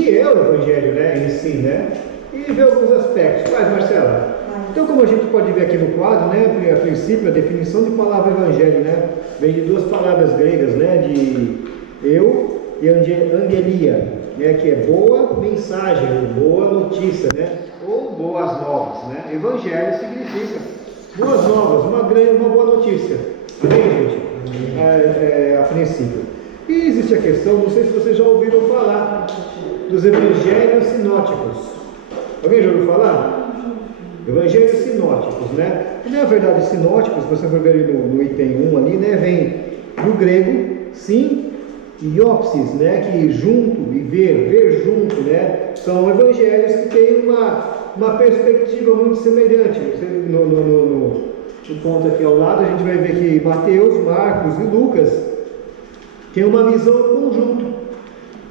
que é o Evangelho, né, em si, né? E ver alguns aspectos. Faz, Marcela. Então, como a gente pode ver aqui no quadro, né, a princípio, a definição de palavra Evangelho, né, vem de duas palavras gregas, né, de eu e angelia, né, que é boa mensagem, ou boa notícia, né, ou boas novas, né. Evangelho significa boas novas, uma boa notícia. Amém, gente? A princípio. E existe a questão, não sei se vocês já ouviram falar dos evangelhos sinóticos. Alguém já ouviu falar? Evangelhos sinóticos, né? E na verdade, sinóticos, se você for ver no item 1 ali, né, vem do grego sim e iopsis, né, que junto e ver junto, né, são evangelhos que têm uma perspectiva muito semelhante. No ponto aqui ao lado, a gente vai ver que Mateus, Marcos e Lucas têm uma visão conjunto,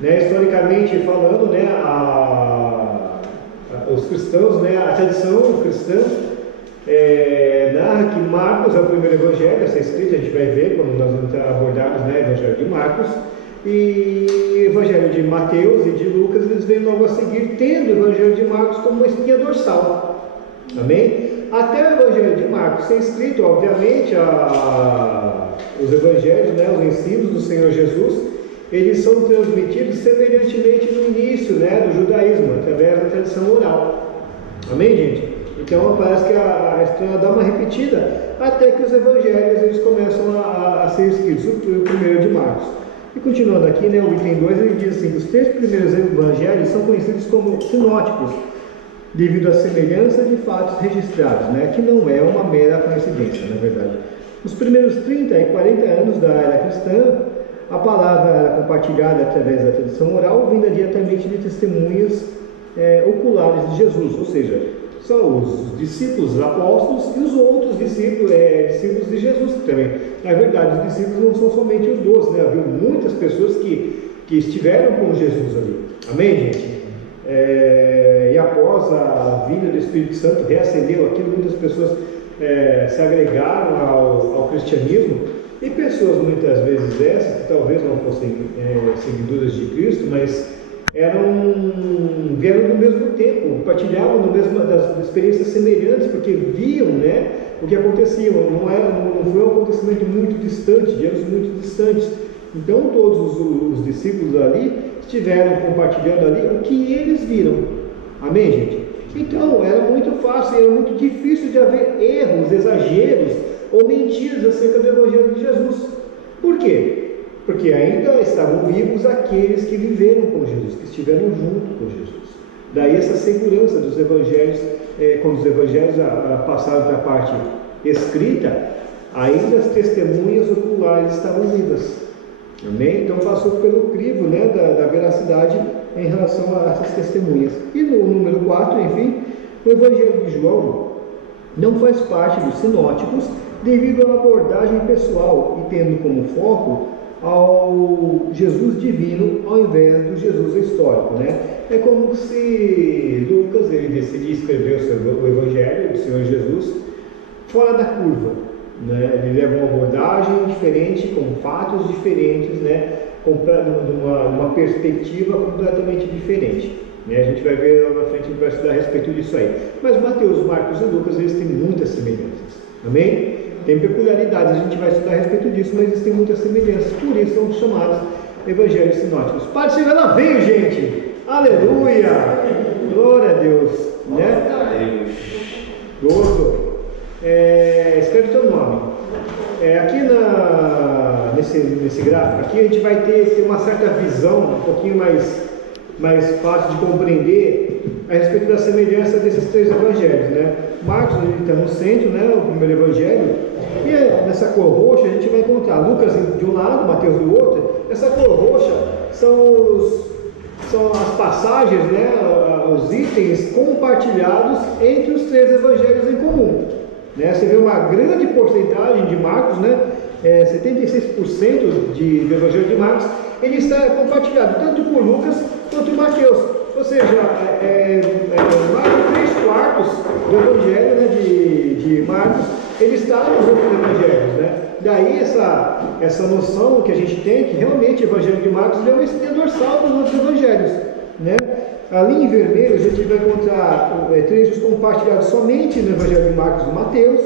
né, historicamente falando, né, os cristãos, né, a tradição cristã narra que Marcos é o primeiro evangelho a ser escrito, a gente vai ver quando nós vamos abordarmos, né, o evangelho de Marcos, e o evangelho de Mateus e de Lucas, eles vêm logo a seguir, tendo o evangelho de Marcos como uma espinha dorsal. Amém? Até o evangelho de Marcos ser escrito, obviamente, os evangelhos, né, os ensinos do Senhor Jesus, eles são transmitidos semelhantemente no início, né, do judaísmo, através da tradição oral. Amém, gente? Então parece que a história dá uma repetida até que os evangelhos eles começam a ser escritos, o primeiro de Marcos. E continuando aqui, né, o item 2, ele diz assim: os 3 primeiros evangelhos são conhecidos como sinóticos, devido à semelhança de fatos registrados, né, que não é uma mera coincidência, na verdade. Nos primeiros 30 e 40 anos da era cristã, a palavra era compartilhada através da tradição oral, vinda diretamente de testemunhas oculares de Jesus, ou seja, são os discípulos os apóstolos e os outros discípulos de Jesus também. Na verdade, os discípulos não são somente os 12, né? Havia muitas pessoas que estiveram com Jesus ali. Amém, gente? E após a vinda do Espírito Santo, reacendeu aquilo, muitas pessoas se agregaram ao cristianismo. E pessoas, muitas vezes essas, que talvez não fossem seguidoras de Cristo, mas vieram no mesmo tempo, partilhavam das experiências semelhantes, porque viam, né, o que acontecia. Não foi um acontecimento muito distante, de anos muito distantes. Então todos os discípulos ali estiveram compartilhando ali o que eles viram. Amém, gente? Então era muito fácil, era muito difícil de haver erros, exageros ou mentiras acerca do Evangelho de Jesus. Por quê? Porque ainda estavam vivos aqueles que viveram com Jesus, que estiveram junto com Jesus. Daí essa segurança dos evangelhos, quando os evangelhos passaram para a parte escrita, ainda as testemunhas oculares estavam vivas. Amém? Então passou pelo crivo, né, da veracidade em relação a essas testemunhas. E no número 4, enfim, o Evangelho de João não faz parte dos sinóticos devido à abordagem pessoal e tendo como foco ao Jesus divino ao invés do Jesus histórico, né? É como se Lucas ele decidiu escrever o Evangelho do Senhor Jesus fora da curva, né? Ele leva uma abordagem diferente, com fatos diferentes, né? Uma perspectiva completamente diferente, né? A gente vai ver lá na frente, a gente vai estudar a respeito disso aí. Mas Mateus, Marcos e Lucas, eles têm muitas semelhanças, amém? Tem peculiaridades, a gente vai estudar a respeito disso, mas existem muitas semelhanças, por isso são chamados evangelhos sinóticos. Pai do Senhor, ela veio, gente! Aleluia! Glória a Deus! Né? Gozo! Escreve o teu nome. Aqui nesse gráfico aqui, a gente vai ter uma certa visão, um pouquinho mais fácil de compreender a respeito da semelhança desses 3 evangelhos, né? Marcos está no centro, né, o primeiro evangelho, e nessa cor roxa a gente vai encontrar Lucas de um lado, Mateus do outro. Essa cor roxa são as passagens, né, os itens compartilhados entre os 3 evangelhos em comum, né? Você vê uma grande porcentagem de Marcos, né, 76% do evangelho de Marcos, ele está compartilhado tanto por Lucas quanto por Mateus, ou seja, mais de 3/4 do evangelho, né, de Marcos, ele está nos outros evangelhos, né? Daí essa noção que a gente tem que realmente o evangelho de Marcos é uma espinha dorsal dos outros evangelhos. né? Ali em vermelho a gente vai encontrar trechos compartilhados somente no Evangelho de Marcos e Mateus,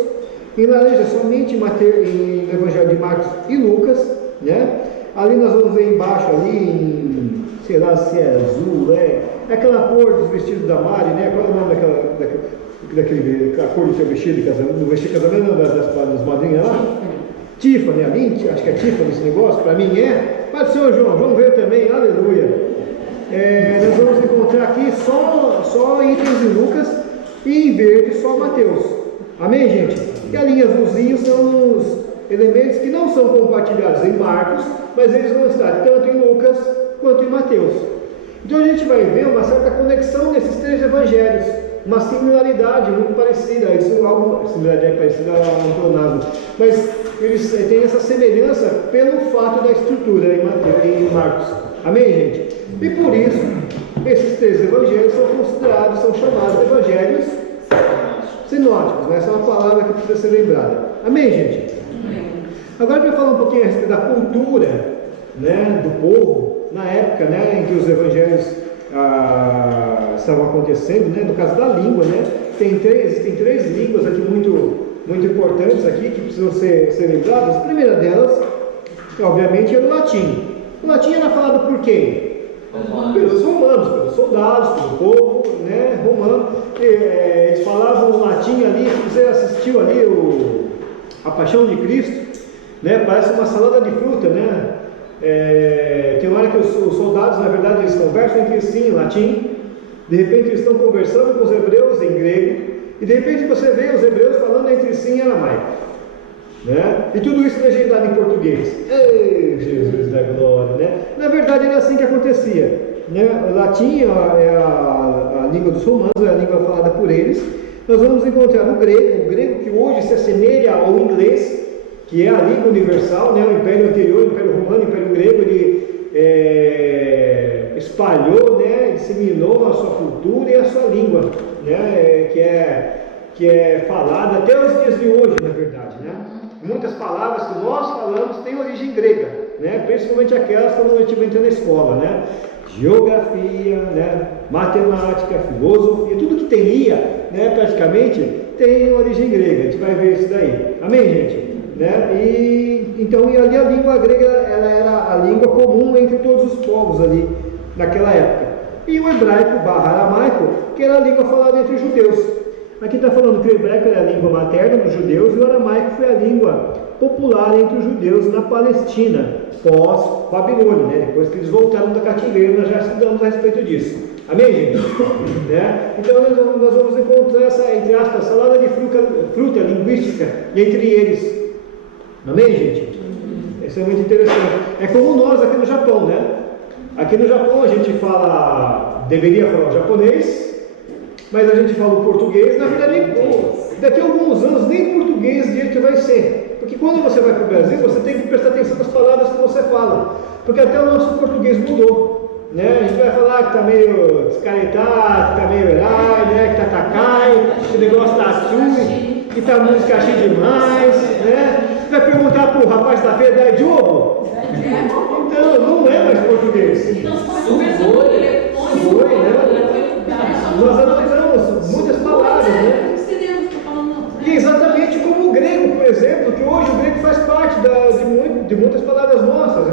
em laranja somente no Evangelho de Marcos e Lucas, né? Ali nós vamos ver embaixo, ali em, sei lá se é azul, aquela cor dos vestidos da Mari, né? Qual é o nome a cor do seu vestido de casamento? Do vestido de casamento não, das madrinhas lá? Tiffany, ali, acho que é Tiffany esse negócio, para mim é. Mas o senhor João veio também, aleluia. Nós vamos encontrar aqui só itens em Lucas e em verde só Mateus. Amém, gente? E a linha azulzinho são os elementos que não são compartilhados em Marcos, mas eles vão estar tanto em Lucas quanto em Mateus. Então a gente vai ver uma certa conexão nesses três evangelhos, uma similaridade muito parecida, similaridade parecida ao pleonasmo, mas eles têm essa semelhança pelo fato da estrutura em Marcos. Amém, gente? E por isso, esses três evangelhos são chamados de evangelhos sinóticos, né? Essa é uma palavra que precisa ser lembrada. Amém, gente? Agora para falar um pouquinho a respeito da cultura, né, do povo, na época, né, em que os evangelhos estavam acontecendo, né, no caso da língua, né, tem três línguas aqui muito importantes aqui, que precisam ser lembradas. A primeira delas, obviamente, era o latim. O latim era falado por quem? Pelos romanos, pelos soldados, pelo povo, né, romano. Eles falavam o latim ali. Se você assistiu ali a Paixão de Cristo, né, parece uma salada de fruta, né? Tem uma hora que os soldados, na verdade, eles conversam entre si em latim. De repente eles estão conversando com os hebreus em grego, e de repente você vê os hebreus falando entre si em aramaico, né? E tudo isso legendado em português. Ei, Jesus da glória, né? Na verdade era assim que acontecia, né? O latim é a língua dos romanos, é a língua falada por eles. Nós vamos encontrar o grego que hoje se assemelha ao inglês, que é a língua universal, né? O Império anterior, o Império Romano, o Império Grego, ele espalhou, né? Disseminou a sua cultura e a sua língua, né? Que é falada até os dias de hoje, na verdade, né? Muitas palavras que nós falamos têm origem grega, né? Principalmente aquelas quando a gente vai entrar na escola, né? Geografia, né? Matemática, filosofia, tudo que tem IA, né? Praticamente tem origem grega. A gente vai ver isso daí. Amém, gente? Né? Então ali a língua grega ela era a língua comum entre todos os povos ali naquela época. E o hebraico/aramaico, que era a língua falada entre os judeus. Aqui está falando que o hebraico era a língua materna dos judeus e o aramaico foi a língua popular entre os judeus na Palestina, pós-Babilônia, né? Depois que eles voltaram da cativeiro, nós já estudamos a respeito disso. Amém, gente? Né? Então nós vamos encontrar essa, entre aspas, salada de fruta linguística entre eles. Amém, gente? Isso é muito interessante. É como nós aqui no Japão, né? Aqui no Japão a gente deveria falar o japonês, mas a gente fala o português. Na verdade, daqui a alguns anos nem português direito vai ser, porque quando você vai para o Brasil você tem que prestar atenção nas palavras que você fala, porque até o nosso português mudou, né? A gente vai falar que está meio descaretado, que está meio herai, né? Que está tacai, que o negócio está assim, que está muito cachê demais, né? Você vai perguntar para o rapaz da feira, é de ovo? Então, não é mais português. Foi, né? Nós adotamos muitas palavras, né? E exatamente como o grego, por exemplo, que hoje o grego faz parte de muitas palavras nossas,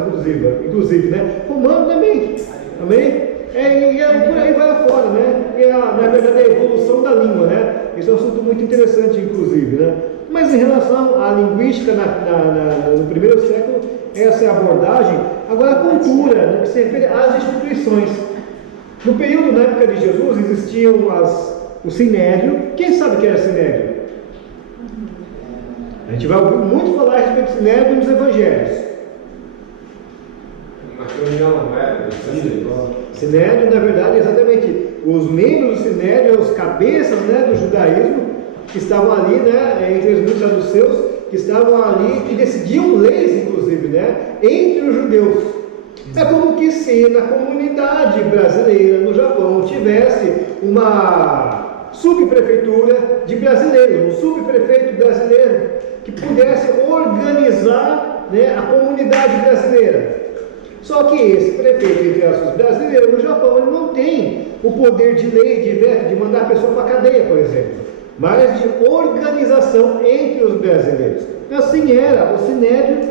inclusive, né? Romano também, amém? E por aí vai afora, né? Na verdade, é a evolução da língua, né? Isso é um assunto muito interessante, inclusive, né? Mas em relação à linguística no primeiro século, essa é a abordagem. Agora, a cultura, no que se refere às instituições. No período, na época de Jesus, existiam o sinédrio. Quem sabe o que era sinédrio? A gente vai ouvir muito falar a respeito do sinédrio nos evangelhos. Uma reunião, né? Sinédrio, na verdade, é exatamente os membros do sinédrio, os cabeças, né, do judaísmo, que estavam ali, né, entre os muitos saduceus, que estavam ali e decidiam leis, inclusive, né, entre os judeus. É como que se na comunidade brasileira no Japão tivesse uma subprefeitura de brasileiros, um subprefeito brasileiro que pudesse organizar, né, a comunidade brasileira. Só que esse prefeito, entre aspas, brasileiro no Japão, ele não tem o poder de lei, de veto, de mandar a pessoa para a cadeia, por exemplo, mas de organização entre os brasileiros. Assim era o Sinédrio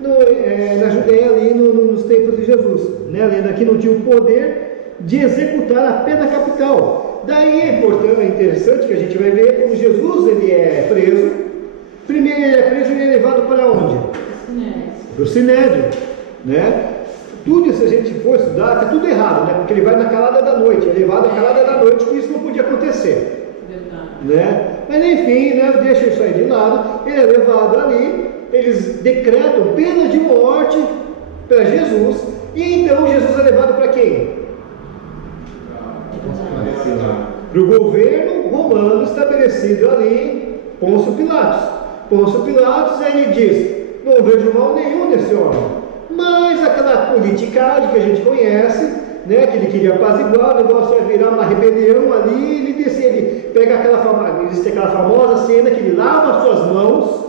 na Judéia, ali nos tempos de Jesus, né? Além que não tinha o poder de executar a pena capital. Daí é importante, é interessante que a gente vai ver como Jesus ele é preso. Primeiro ele é preso e é levado para onde? Para o Sinédrio, né? Tudo, se a gente for estudar, está tudo errado, né? Porque ele vai na calada da noite, é levado na calada da noite, que isso não podia acontecer, né? Mas enfim, né? Deixa isso aí de lado, ele é levado ali, eles decretam pena de morte para Jesus, e então Jesus é levado para quem? Para o governo romano estabelecido ali, Pôncio Pilatos. Pôncio Pilatos, ele diz: não vejo mal nenhum nesse homem. Mas aquela politicagem que a gente conhece, né, que ele queria apaziguar, o negócio ia virar uma rebelião ali, ele descia, ele pega aquela famosa cena que ele lava as suas mãos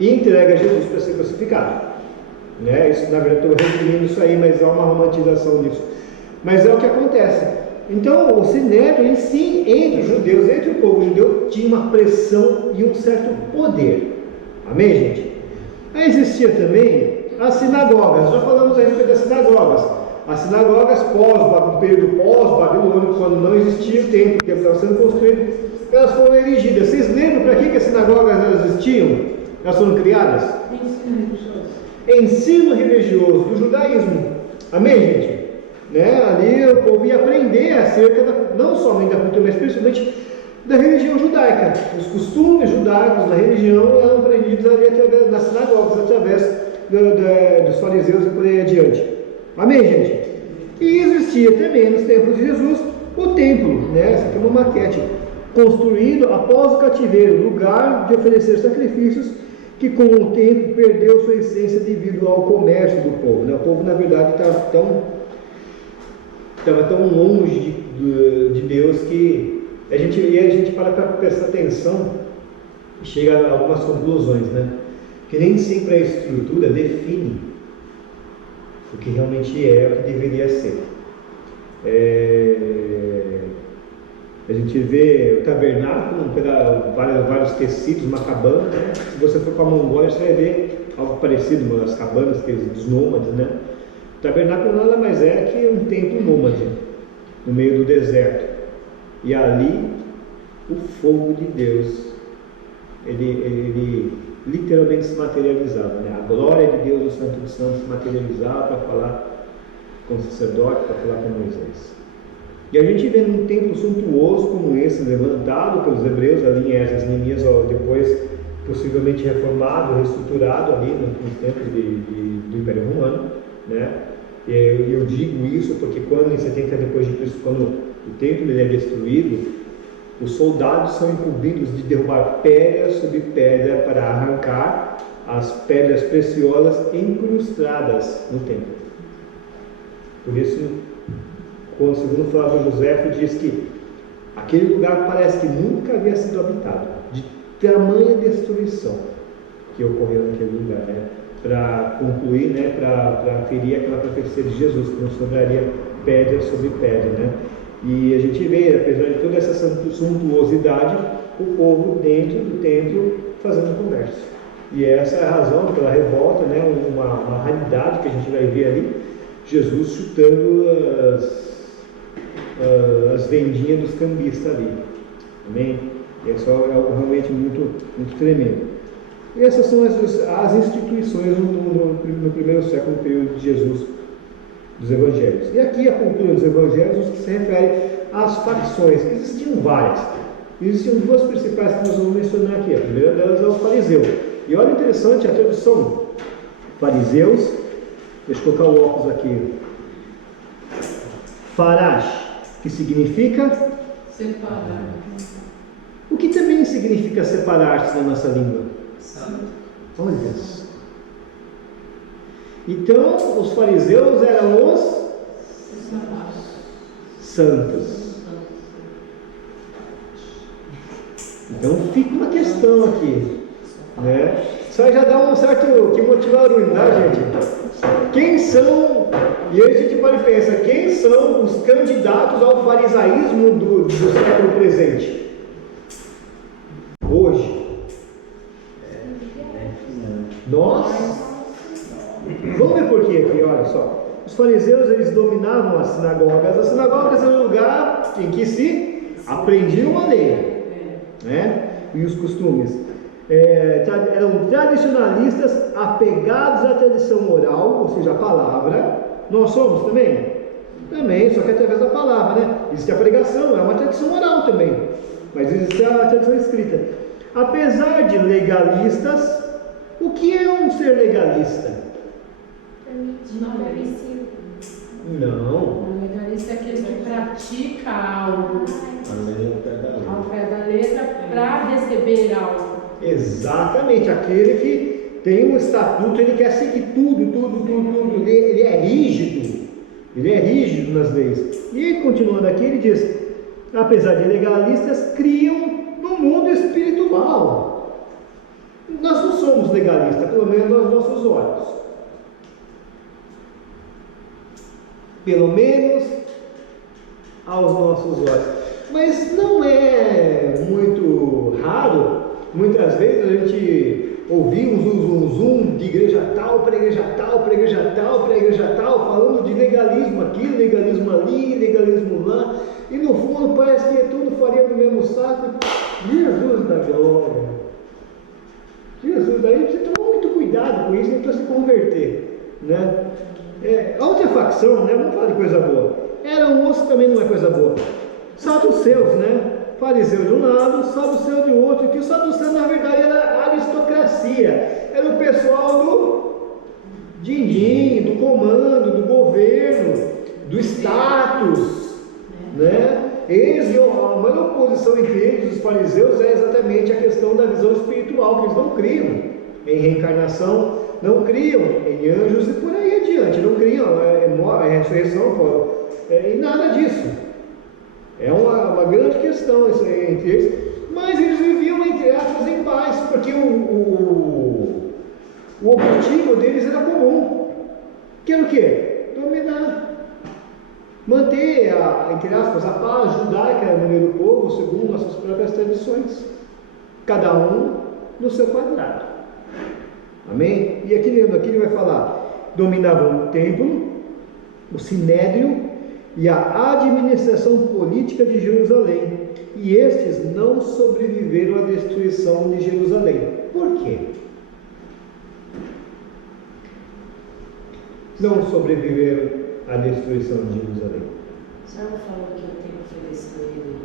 e entrega Jesus para ser crucificado. Né? Isso, na verdade, estou resumindo isso aí, mas há uma romantização disso. Mas é o que acontece. Então, o Sinédrio em si, entre os judeus, entre o povo judeu, tinha uma pressão e um certo poder. Amém, gente? Aí existia também as sinagogas. Já falamos a respeito das sinagogas. As sinagogas no período pós-babilônico, quando não existia o templo que estava sendo construído, elas foram erigidas. Vocês lembram para que as sinagogas elas existiam? Elas foram criadas? Ensino religioso do judaísmo. Amém, gente? Né? Ali o povo ia aprender acerca não somente da cultura, mas principalmente da religião judaica. Os costumes judaicos da religião eram aprendidos ali através das sinagogas, através dos fariseus e por aí adiante. Amém, gente? E existia também nos tempos de Jesus o templo, né? Essa aqui é uma maquete, construído após o cativeiro, lugar de oferecer sacrifícios, que com o tempo perdeu sua essência devido ao comércio do povo, né? O povo, na verdade, estava tão longe de Deus que a gente para prestar atenção e chega a algumas conclusões, né? Que nem sempre a estrutura define o que realmente é, o que deveria ser. A gente vê o tabernáculo, vários tecidos, uma cabana, né? Se você for para a Mongólia, você vai ver algo parecido, umas cabanas dos nômades, né? O tabernáculo nada mais é que um templo nômade, no meio do deserto. E ali, o fogo de Deus, ele literalmente se materializava, né? A glória de Deus, o Santo dos Santos, se materializava para falar com o sacerdote, para falar com Moisés. E a gente vê num templo suntuoso como esse, levantado pelos hebreus ali em Esdras, Neemias, depois possivelmente reformado, reestruturado ali nos tempos do Império Romano, né? E eu digo isso porque quando em 70 depois de Cristo, quando o templo ele é destruído, os soldados são incumbidos de derrubar pedra sobre pedra para arrancar as pedras preciosas incrustadas no templo. Por isso, segundo Flávio José, diz que aquele lugar parece que nunca havia sido habitado, de tamanha destruição que ocorreu naquele lugar, né? Para concluir, né? Para ferir aquela profecia de Jesus, que não sobraria pedra sobre pedra, né? E a gente vê, apesar de toda essa suntuosidade, o povo dentro do templo fazendo comércio. E essa é a razão pela revolta, né? Uma raridade que a gente vai ver ali, Jesus chutando as vendinhas dos cambistas ali. Amém? E é algo realmente muito, muito tremendo. E essas são as instituições no primeiro século, no período de Jesus, dos evangelhos. E aqui a cultura dos evangelhos que se refere às facções. Existiam várias. Existiam duas principais que nós vamos mencionar aqui. A primeira delas é o fariseu. E olha interessante a tradução. Fariseus, deixa eu colocar o óculos aqui. Farash, que significa? Separar. O que também significa separar-se na nossa língua? Olha isso. Então, os fariseus eram os santos. Então, fica uma questão aqui, né? Isso aí já dá um certo que motivar a urina, gente? Quem são, e aí a gente pode pensar, quem são os candidatos ao farisaísmo do século presente? Hoje. Nós. Vamos ver por quê aqui, olha só. Os fariseus, eles dominavam as sinagogas. As sinagogas eram um lugar em que se aprendiam a lei, né? E os costumes. Eram tradicionalistas apegados à tradição oral, ou seja, a palavra. Nós somos também? Também, só que através da palavra, né? Existe a pregação, é uma tradição oral também, mas existe a tradição escrita. Apesar de legalistas, o que é um ser legalista? Não. O legalista é aquele que pratica algo ao pé da letra para receber algo. Exatamente, aquele que tem um estatuto, ele quer seguir tudo. Ele é rígido nas leis. E continuando aqui, ele diz: apesar de legalistas, criam no mundo espiritual. Nós não somos legalistas, pelo menos aos nossos olhos. Pelo menos aos nossos olhos. Mas não é muito raro, muitas vezes, a gente ouvir um zum de igreja tal, para igreja tal, para igreja tal, para igreja tal, falando de legalismo aqui, legalismo ali, legalismo lá, e no fundo parece que é tudo farinha do mesmo saco. Jesus da glória! Jesus, daí precisa tomar muito cuidado com isso para se converter, né? A outra facção, né? Vamos falar de coisa boa. Era um moço também não é coisa boa. Saduceus, né? Fariseu de um lado, saduceu de outro. Que o saduceu na verdade era a aristocracia. Era o pessoal do din-din, do comando, do governo, do status, né? A maior oposição entre eles e os fariseus é exatamente a questão da visão espiritual, que eles não criam em reencarnação, não criam em anjos e por aí adiante, não criam ressurreição, e nada disso. É uma grande questão entre eles, mas eles viviam entre aspas em paz, porque o objetivo deles era comum, que era o quê? Dominar. Manter, entre aspas, a paz judaica no meio do povo, segundo nossas próprias tradições. Cada um no seu quadrado. Amém? E aqui ele vai falar: dominavam o templo, o sinédrio e a administração política de Jerusalém. E estes não sobreviveram à destruição de Jerusalém. Por quê? Não sobreviveram à destruição de Jerusalém. O senhor falou que o templo foi destruído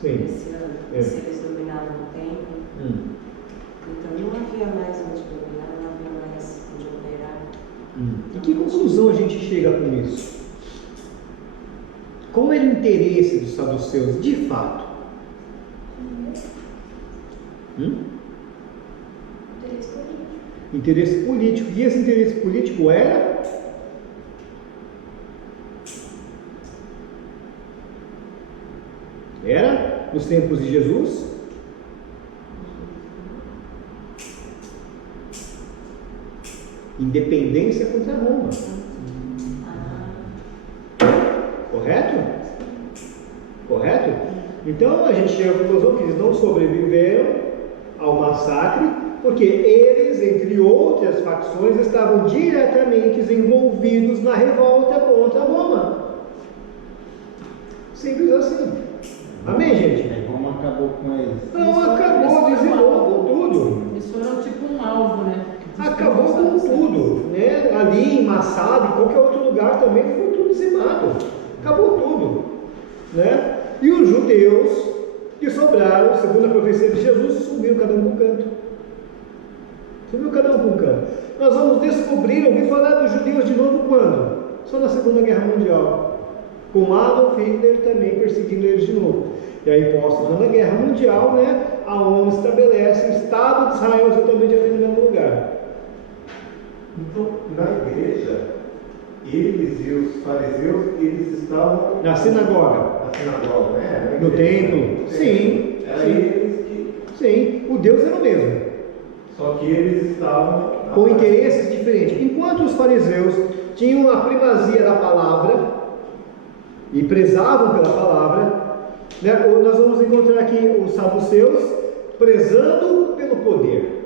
Sim. esse ano, se eles dominavam o templo. Então não havia mais onde dominar, não havia mais onde operar. E que conclusão a gente chega com isso? Qual era o interesse dos saduceus, de fato? Interesse político. E esse interesse político era? Era nos tempos de Jesus? Independência contra Roma. Correto? Correto? Então a gente chega à conclusão que eles não sobreviveram ao massacre, porque eles, entre outras facções, estavam diretamente envolvidos na revolta contra Roma. Simples assim. Amém, gente? Roma acabou com eles. Não, acabou, dizimou com tudo. Eles foram tipo um alvo, né? Acabou com tudo, né? Ali em Massada, em qualquer outro lugar também foi tudo dizimado. Acabou tudo, né? E os judeus que sobraram, segundo a profecia de Jesus, subiram cada um para um canto. Subiu cada um para um canto. Nós vamos descobrir, ouvir falar dos judeus de novo quando? Só na Segunda Guerra Mundial. Com Adolf Hitler também perseguindo eles de novo. E aí, pós-Segunda Guerra Mundial, né, a ONU estabelece o Estado de Israel exatamente ali no mesmo lugar. Então, na igreja, eles e os fariseus, eles estavam Na sinagoga. na sinagoga, né? No templo. Sim. Era Sim. eles que... Sim. O Deus era o mesmo. Só que eles estavam... Com interesses diferentes. Enquanto os fariseus tinham a primazia da palavra e prezavam pela palavra, né? Ou nós vamos encontrar aqui os saduceus prezando pelo poder.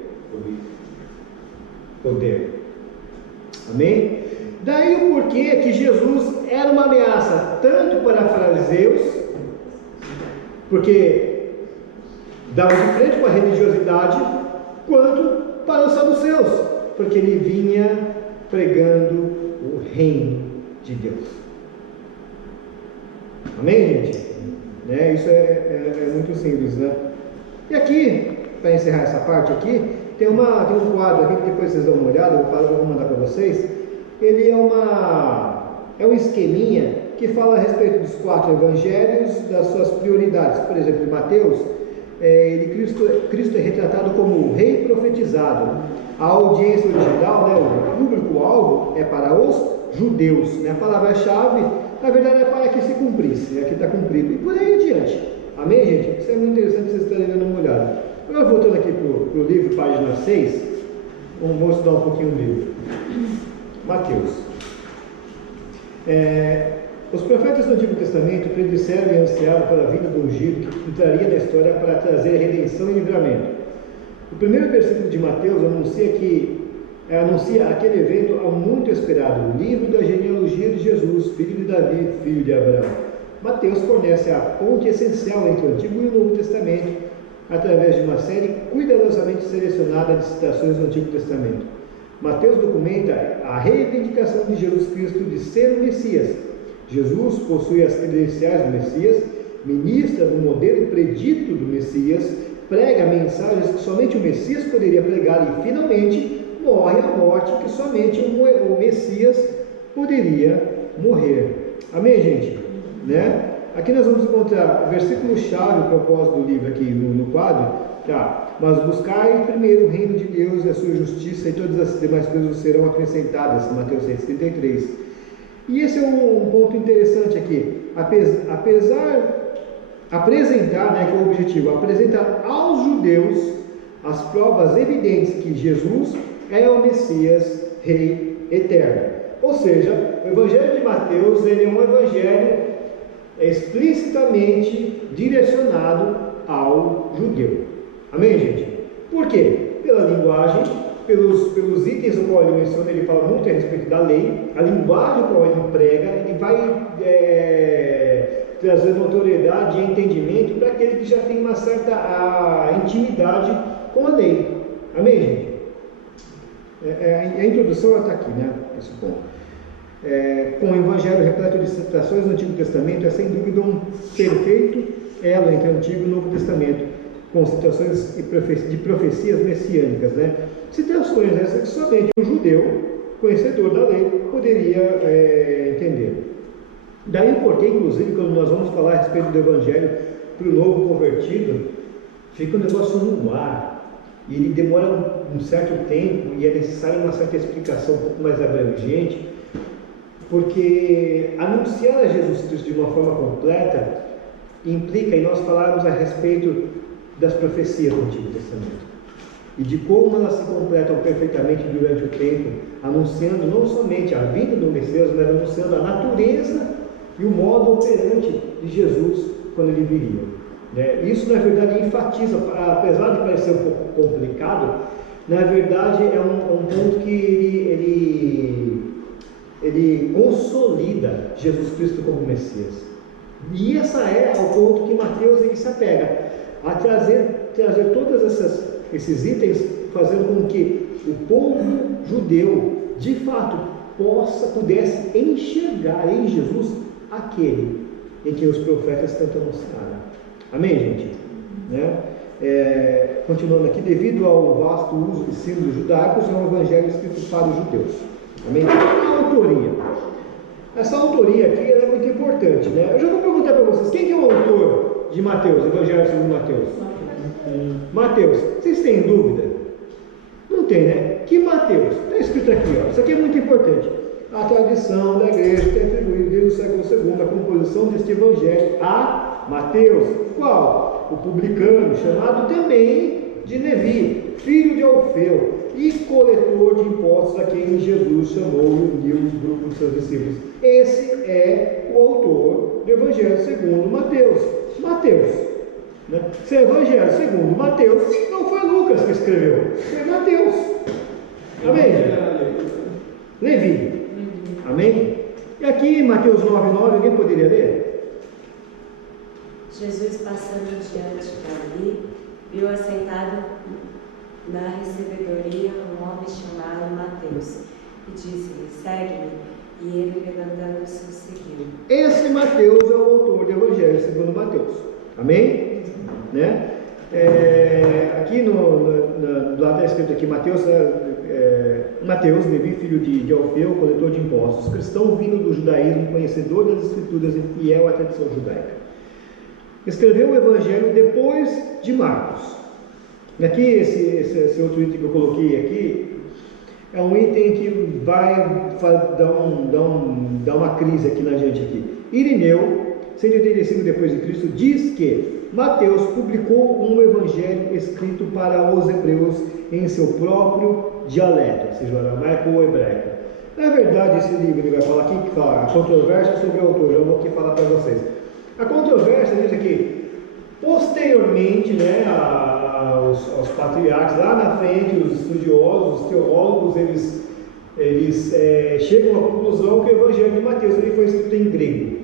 Amém? Daí o porquê que Jesus era uma ameaça tanto para fariseus, porque dava de frente com a religiosidade, quanto para os saduceus, porque ele vinha pregando o reino de Deus. Amém, gente? Né? Isso é muito simples, né? E aqui, para encerrar essa parte aqui, tem um quadro aqui que depois vocês dão uma olhada, eu vou mandar para vocês. Ele é um esqueminha que fala a respeito dos 4 evangelhos, das suas prioridades. Por exemplo, em Mateus, Cristo é retratado como o rei profetizado. A audiência original, né, o público-alvo é para os judeus, né? A palavra-chave, na verdade, é para que se cumprisse, aqui está cumprido, e por aí adiante. Amém, gente? Isso é muito interessante vocês estarem dando uma olhada. Agora, voltando aqui para o livro, página 6, vamos estudar um pouquinho o livro. Mateus. Os profetas do Antigo Testamento predisseram e ansiaram pela vinda do ungido que entraria na história para trazer redenção e livramento. O primeiro versículo de Mateus anuncia aquele evento há muito esperado, o livro da genealogia de Jesus, filho de Davi, filho de Abraão. Mateus fornece a ponte essencial entre o Antigo e o Novo Testamento, através de uma série cuidadosamente selecionada de citações do Antigo Testamento. Mateus documenta a reivindicação de Jesus Cristo de ser o Messias. Jesus possui as credenciais do Messias, ministra do modelo predito do Messias, prega mensagens que somente o Messias poderia pregar e, finalmente, morre a morte que somente o Messias poderia morrer. Amém, gente? Né? Aqui nós vamos encontrar o versículo-chave, o propósito do livro aqui no quadro, tá? Mas buscai primeiro o reino de Deus e a sua justiça, e todas as demais coisas serão acrescentadas, Mateus 6,33. E esse é um ponto interessante aqui. Apresentar, né, que é o objetivo, apresentar aos judeus as provas evidentes que Jesus é o Messias, Rei eterno. Ou seja, o Evangelho de Mateus ele é um evangelho explicitamente direcionado ao judeu. Amém, gente? Por quê? Pela linguagem, pelos itens do qual ele menciona, ele fala muito a respeito da lei, a linguagem qual ele prega, ele vai trazendo autoridade e entendimento para aquele que já tem uma certa intimidade com a lei. Amém, gente? A introdução está aqui, né? Esse ponto. Com o Evangelho repleto de citações do Antigo Testamento, é sem dúvida um perfeito elo entre o Antigo e o Novo Testamento, com citações de profecias messiânicas, né? Citações essas que somente um judeu, conhecedor da lei, poderia entender. Daí porque, inclusive, quando nós vamos falar a respeito do Evangelho para o novo convertido, fica um negócio no ar. E ele demora um certo tempo e é necessária uma certa explicação um pouco mais abrangente, porque anunciar a Jesus Cristo de uma forma completa implica em nós falarmos a respeito das profecias do Antigo Testamento e de como elas se completam perfeitamente durante o tempo, anunciando não somente a vinda do Messias, mas anunciando a natureza e o modo operante de Jesus quando ele viria. Isso, na verdade, enfatiza, apesar de parecer um pouco complicado, na verdade é um ponto que ele consolida Jesus Cristo como Messias. E esse é o ponto que Mateus ele se apega, a trazer todos esses itens, fazendo com que o povo judeu, de fato, pudesse enxergar em Jesus aquele em que os profetas tanto anunciaram. Amém, gente? Continuando aqui, devido ao vasto uso de símbolos judaicos, é um evangelho escrito para os judeus. Amém? A autoria. Essa autoria aqui é muito importante, né? Eu já vou perguntar para vocês, quem que é o autor de Mateus, Evangelho segundo Mateus? Mateus. Vocês têm dúvida? Não tem, né? Que Mateus? Está escrito aqui, ó. Isso aqui é muito importante. A tradição da igreja tem atribuído desde o século II a composição deste evangelho a Mateus. Qual? O publicano, chamado também de Levi, filho de Alfeu e coletor de impostos, a quem Jesus chamou e uniu o grupo de seus discípulos. Esse é o autor do Evangelho segundo Mateus. Mateus. Né? Se é Evangelho segundo Mateus, não foi Lucas que escreveu, foi Mateus. Amém? Levi. Amém? E aqui em Mateus 9,9, alguém poderia ler? Jesus, passando diante dali, viu assentado na recebedoria um homem chamado Mateus, e disse-lhe: segue-me. E ele, levantando-se, o seguiu. Esse Mateus é o autor do Evangelho segundo Mateus. Amém? Né? Aqui do lado está escrito aqui, Mateus, Levi, filho de Alfeu, coletor de impostos, cristão vindo do judaísmo, conhecedor das escrituras e fiel à tradição judaica. Escreveu o Evangelho depois de Marcos. E aqui, esse outro item que eu coloquei aqui, é um item que vai dar uma crise aqui na gente aqui. Irineu, 185 depois de Cristo, diz que Mateus publicou um evangelho escrito para os hebreus em seu próprio dialeto, seja o aramaico ou hebraico. Na verdade, esse livro ele vai falar aqui, que fala a controvérsia sobre o autor. Já vou aqui falar para vocês. A controvérsia diz aqui, posteriormente, né, aos patriarcas, lá na frente, os estudiosos, os teólogos, eles chegam à conclusão que o Evangelho de Mateus ele foi escrito em grego.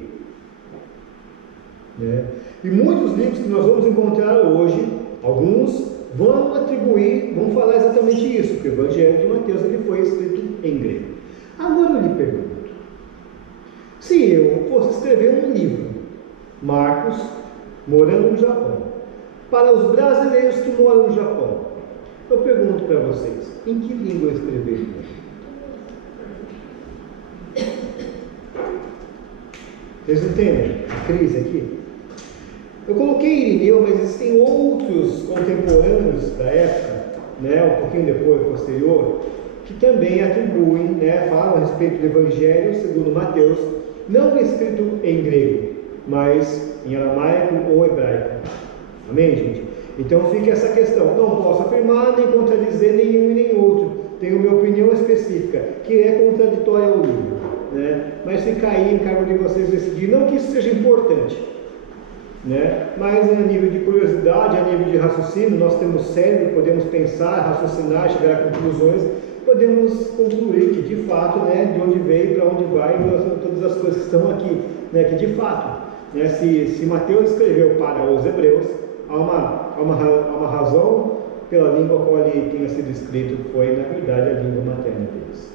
Né? E muitos livros que nós vamos encontrar hoje, alguns vão falar exatamente isso, que o Evangelho de Mateus ele foi escrito em grego. Agora eu lhe pergunto, se eu fosse escrever um livro, Marcos, morando no Japão, para os brasileiros que moram no Japão, eu pergunto para vocês, em que língua eu escreveria? Vocês entendem a crise aqui? Eu coloquei Irineu, mas existem outros contemporâneos da época, né, um pouquinho depois, posterior, que também atribuem, né, falam a respeito do Evangelho segundo Mateus, não escrito em grego, mas em aramaico ou hebraico. Amém, gente? Então fica essa questão. Não posso afirmar nem contradizer nenhum e nem outro. Tenho minha opinião específica, que é contraditória ao livro. Né? Mas fica aí em cargo de vocês decidir. Não que isso seja importante, né? Mas a nível de curiosidade, a nível de raciocínio, nós temos cérebro, podemos pensar, raciocinar, chegar a conclusões, podemos concluir que de fato, né, de onde veio, para onde vai, todas as coisas que estão aqui, né, que de fato, né, se Mateus escreveu para os hebreus, há uma razão pela língua qual ele tenha sido escrito, foi na verdade a língua materna deles.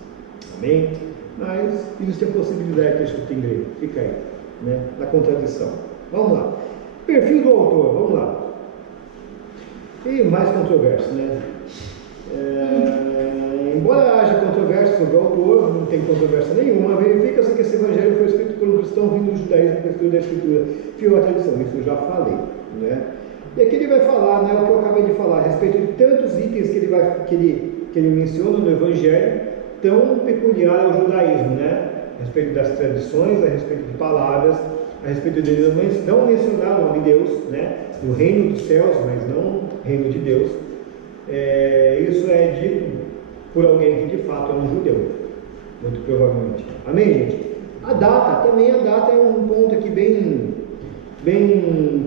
Amém? Mas existe a possibilidade de ter escrito em grego, fica aí, né, na contradição. Vamos lá. Perfil do autor, vamos lá. E mais controvérsia, né? Embora haja controvérsia sobre o autor, não tem controvérsia nenhuma, verifica-se que esse evangelho foi escrito por um cristão vindo do judaísmo, com estudo da escritura, fiel à tradição, isso eu já falei, né? E aqui ele vai falar, né, o que eu acabei de falar, a respeito de tantos itens que ele menciona no evangelho, tão peculiar ao judaísmo, né? A respeito das tradições, a respeito de palavras, a respeito de não mencionar o nome de Deus, né? Do reino dos céus, mas não reino de Deus. Isso é dito por alguém que de fato é um judeu, muito provavelmente. Amém, gente? A data é um ponto aqui bem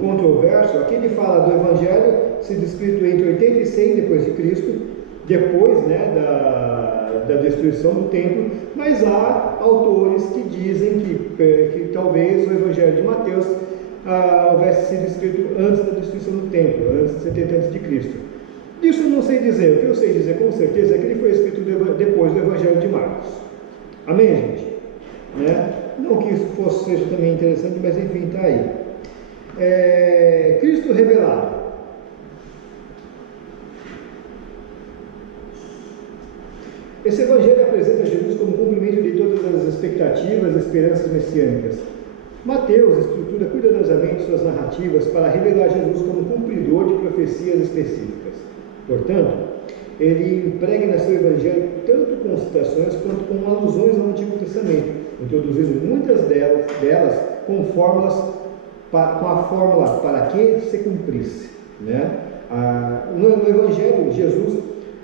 controverso. Aqui ele fala do evangelho sido escrito entre 80 e 100 depois de Cristo, depois, né, da destruição do templo, mas há autores que dizem que talvez o evangelho de Mateus houvesse sido escrito antes da destruição do templo, antes de 70 a.C. Isso eu não sei dizer. O que eu sei dizer com certeza é que ele foi escrito depois do evangelho de Marcos. Amém, gente? Né? Não que isso seja também interessante, mas enfim, está aí. Cristo revelado. Esse evangelho apresenta Jesus como cumprimento de todas as expectativas e esperanças messiânicas. Mateus estrutura cuidadosamente suas narrativas para revelar Jesus como cumpridor de profecias específicas. Portanto, ele impregna seu evangelho tanto com citações quanto com alusões ao Antigo Testamento, introduzindo muitas delas com a fórmula para que se cumprisse. Né? No Evangelho, Jesus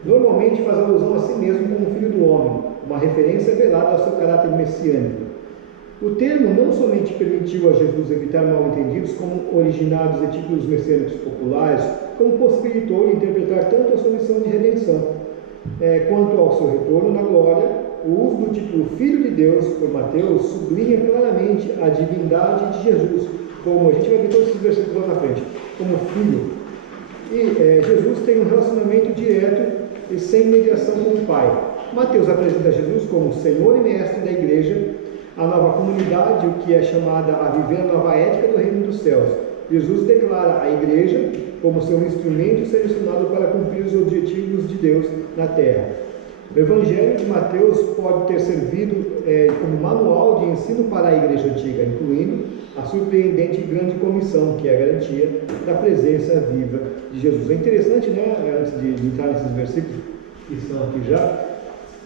Normalmente faz alusão a si mesmo como filho do homem, uma referência velada ao seu caráter messiânico. O termo não somente permitiu a Jesus evitar mal-entendidos como originados de títulos messiânicos populares, como possibilitou-lhe interpretar tanto a sua missão de redenção, quanto ao seu retorno na glória. O uso do título Filho de Deus por Mateus sublinha claramente a divindade de Jesus, como a gente vai ver todos esses versículos lá na frente, como filho. E Jesus tem um relacionamento direto e sem mediação com o Pai. Mateus apresenta Jesus como Senhor e Mestre da Igreja, a nova comunidade, o que é chamada a viver a nova ética do reino dos céus. Jesus declara a Igreja como seu instrumento selecionado para cumprir os objetivos de Deus na terra. O Evangelho de Mateus pode ter servido como manual de ensino para a Igreja antiga, incluindo a surpreendente grande comissão, que é a garantia da presença viva de Jesus. É interessante, né, antes de entrar nesses versículos que estão aqui já,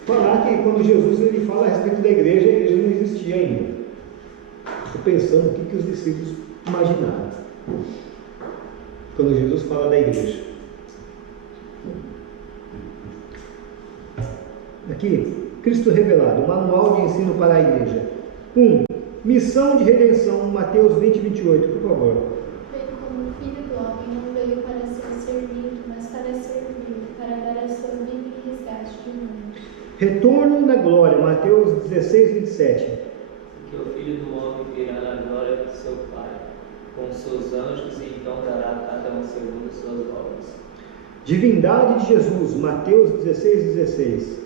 falar que quando Jesus ele fala a respeito da igreja, a igreja não existia ainda. Estou pensando o que os discípulos imaginaram quando Jesus fala da igreja. Aqui, Cristo revelado, manual de ensino para a igreja. 1. Missão de redenção, Mateus 20, 28, por favor. Veio como filho do homem, não veio para ser servido, mas para servir, para dar a sua vida em resgate do mundo. Retorno na glória, Mateus 16, 27. Porque o Filho do Homem virá na glória de seu Pai, com seus anjos, e então dará a cada um segundo suas obras. Divindade de Jesus, Mateus 16, 16.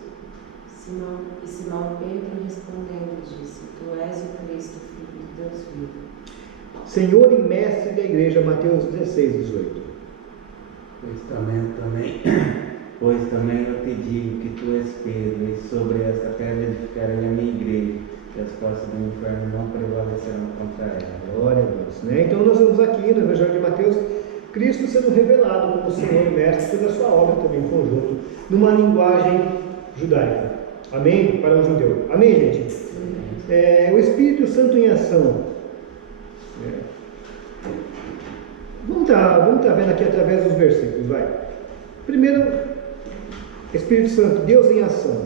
Simão Pedro respondendo disse: Tu és o Cristo, Filho de Deus vivo. Senhor e Mestre da Igreja, Mateus 16, 18. Pois também eu te digo que tu és Pedro, e sobre esta pedra edificarei a minha igreja, e as portas do inferno não prevalecerão contra ela. Glória a Deus. Então nós vemos aqui no Evangelho de Mateus, Cristo sendo revelado como Senhor e Mestre pela sua obra também em conjunto, numa linguagem judaica. Amém? Para um judeu. Amém, gente? O Espírito Santo em ação. Vamos estar vendo aqui através dos versículos, vai. Primeiro, Espírito Santo, Deus em ação.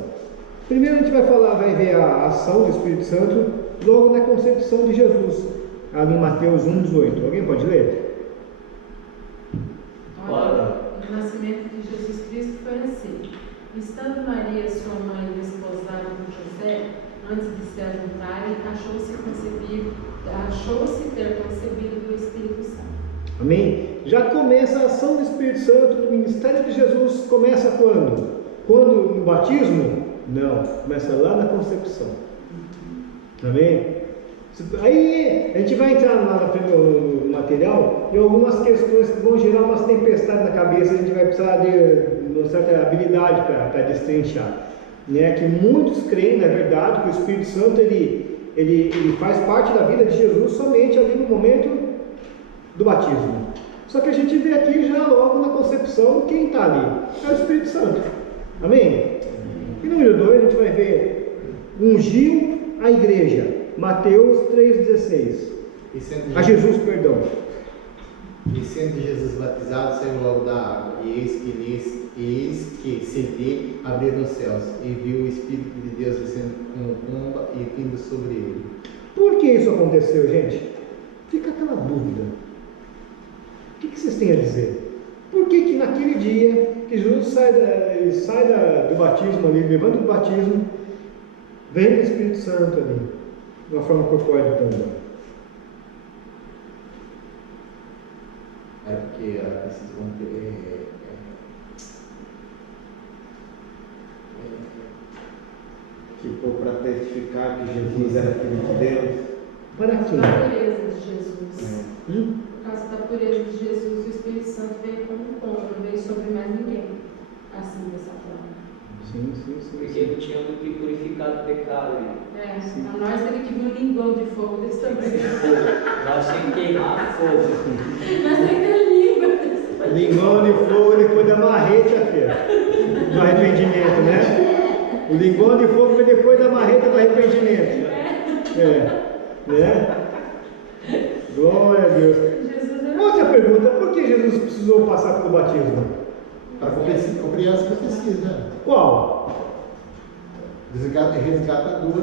Primeiro a gente vai ver a ação do Espírito Santo logo na concepção de Jesus, ali em Mateus 1, 18. Alguém pode ler? Olha, o nascimento de Jesus Cristo foi assim. Estando Maria, sua mãe, desposada com José, antes de se ajuntarem, achou-se ter concebido do Espírito Santo. Amém? Já começa a ação do Espírito Santo, o ministério de Jesus começa quando? Quando no batismo? Não, começa lá na concepção. Amém? Aí a gente vai entrar lá na frente no material e algumas questões que vão gerar umas tempestades na cabeça, a gente vai precisar de uma certa habilidade para destrinchar. Que muitos creem, na verdade, que o Espírito Santo ele faz parte da vida de Jesus somente ali no momento do batismo. Só que a gente vê aqui já logo na concepção quem está ali é o Espírito Santo. Amém? E número 2 a gente vai ver ungiu a igreja, Mateus 3,16. A Jesus, perdão. E sendo Jesus batizado, saiu logo da água, e eis que se lhe abriram os céus, e viu o Espírito de Deus descendo como pomba e vindo sobre ele. Por que isso aconteceu, gente? Fica aquela dúvida. O que vocês têm a dizer? Por que naquele dia que Jesus sai do batismo ali, levanta do batismo, vem o Espírito Santo ali, de uma forma corpórea de pomba? É porque esses vão Tipo, para testificar que Jesus era filho de Deus. Para quê? A pureza de Jesus. Por causa da pureza de Jesus, o Espírito Santo veio como um pombo, não veio sobre mais ninguém, assim, dessa forma. Sim. Porque ele tinha que purificar o pecado. A nós teve que vir um linguão de fogo desse tamanho. Nós temos que queimar fogo. Nós temos que ter língua desse tamanho. Linguão de fogo depois da marreta, filho. Do arrependimento, né? O linguão de fogo foi depois da marreta do arrependimento. Né? Glória a Deus. Outra pergunta, por que Jesus precisou passar pelo batismo? Para cumprir as profecias, né? Qual? Resgatador.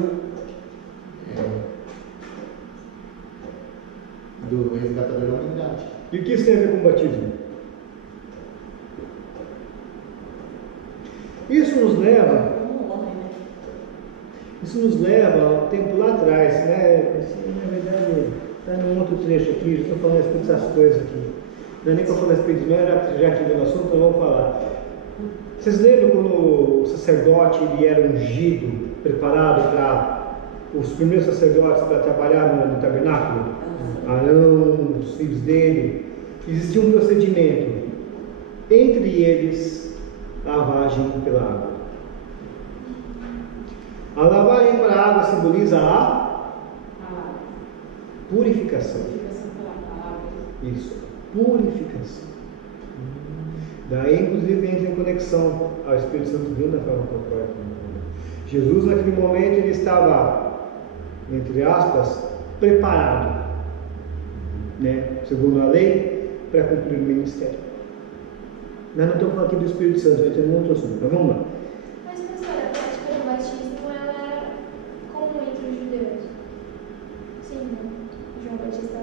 Do resgatador da humanidade. E o que isso tem a ver com o batismo? Isso nos leva ao tempo lá atrás, né? Na verdade, está num outro trecho aqui, já estou falando a respeito dessas coisas aqui. Não é nem para falar a respeito disso, já que no assunto, então vamos falar. Vocês lembram quando o sacerdote ele era ungido, preparado para os primeiros sacerdotes para trabalhar no tabernáculo? Arão, os filhos dele. Existia um procedimento, entre eles a lavagem pela água. A lavagem pela água simboliza a purificação. Isso, purificação. Daí, inclusive, entra em conexão ao Espírito Santo vindo da forma corpórea. Jesus, naquele momento, ele estava, entre aspas, preparado, né, segundo a lei, para cumprir o ministério. Nós não estamos falando aqui do Espírito Santo, vai ter um outro assunto, mas vamos lá. Mas, professora, a prática do batismo ela era comum entre os judeus? Sim, não? João Batista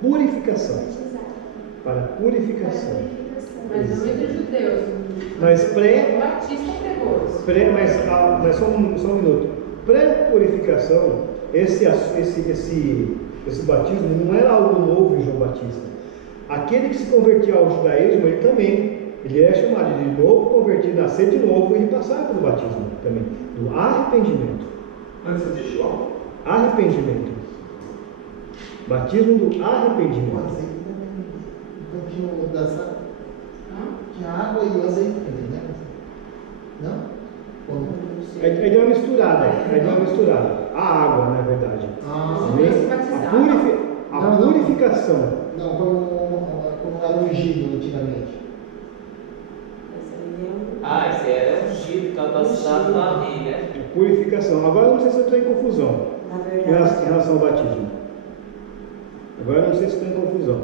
Purificação. batizado. Para purificação. Mas não entre os judeus. Mas O Batista pregou isso. mas só um minuto. Pré-purificação, esse batismo não era algo novo em João Batista. Aquele que se convertia ao judaísmo, ele também, ele é chamado de novo convertido, nascer de novo e passar pelo batismo também, do arrependimento. Antes de João? Arrependimento. Batismo do arrependimento. O azeite também. Então tinha água e o azeite também, né? Não? Aí deu uma misturada. A água, na verdade. A purificação. Não, como era ungido antigamente. Esse era ungido, capacitado para mim, né? Purificação. Agora eu não sei se eu estou em confusão em relação ao batismo. Agora eu não sei se estou em confusão.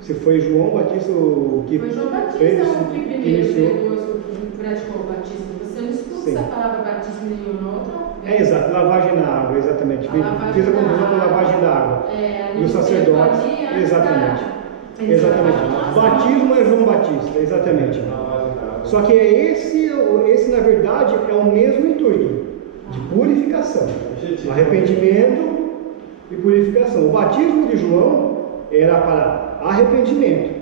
Se foi João Batista o que Foi João Batista o que primeiro praticou o batismo. Você não escuta a palavra batismo em nenhuma outra. Exato, lavagem na água, exatamente. Fiz a confusão com a lavagem da água. E o sacerdote. Exatamente. Batismo é João Batista, exatamente. Só que esse na verdade é o mesmo intuito de purificação, arrependimento e purificação. O batismo de João era para arrependimento,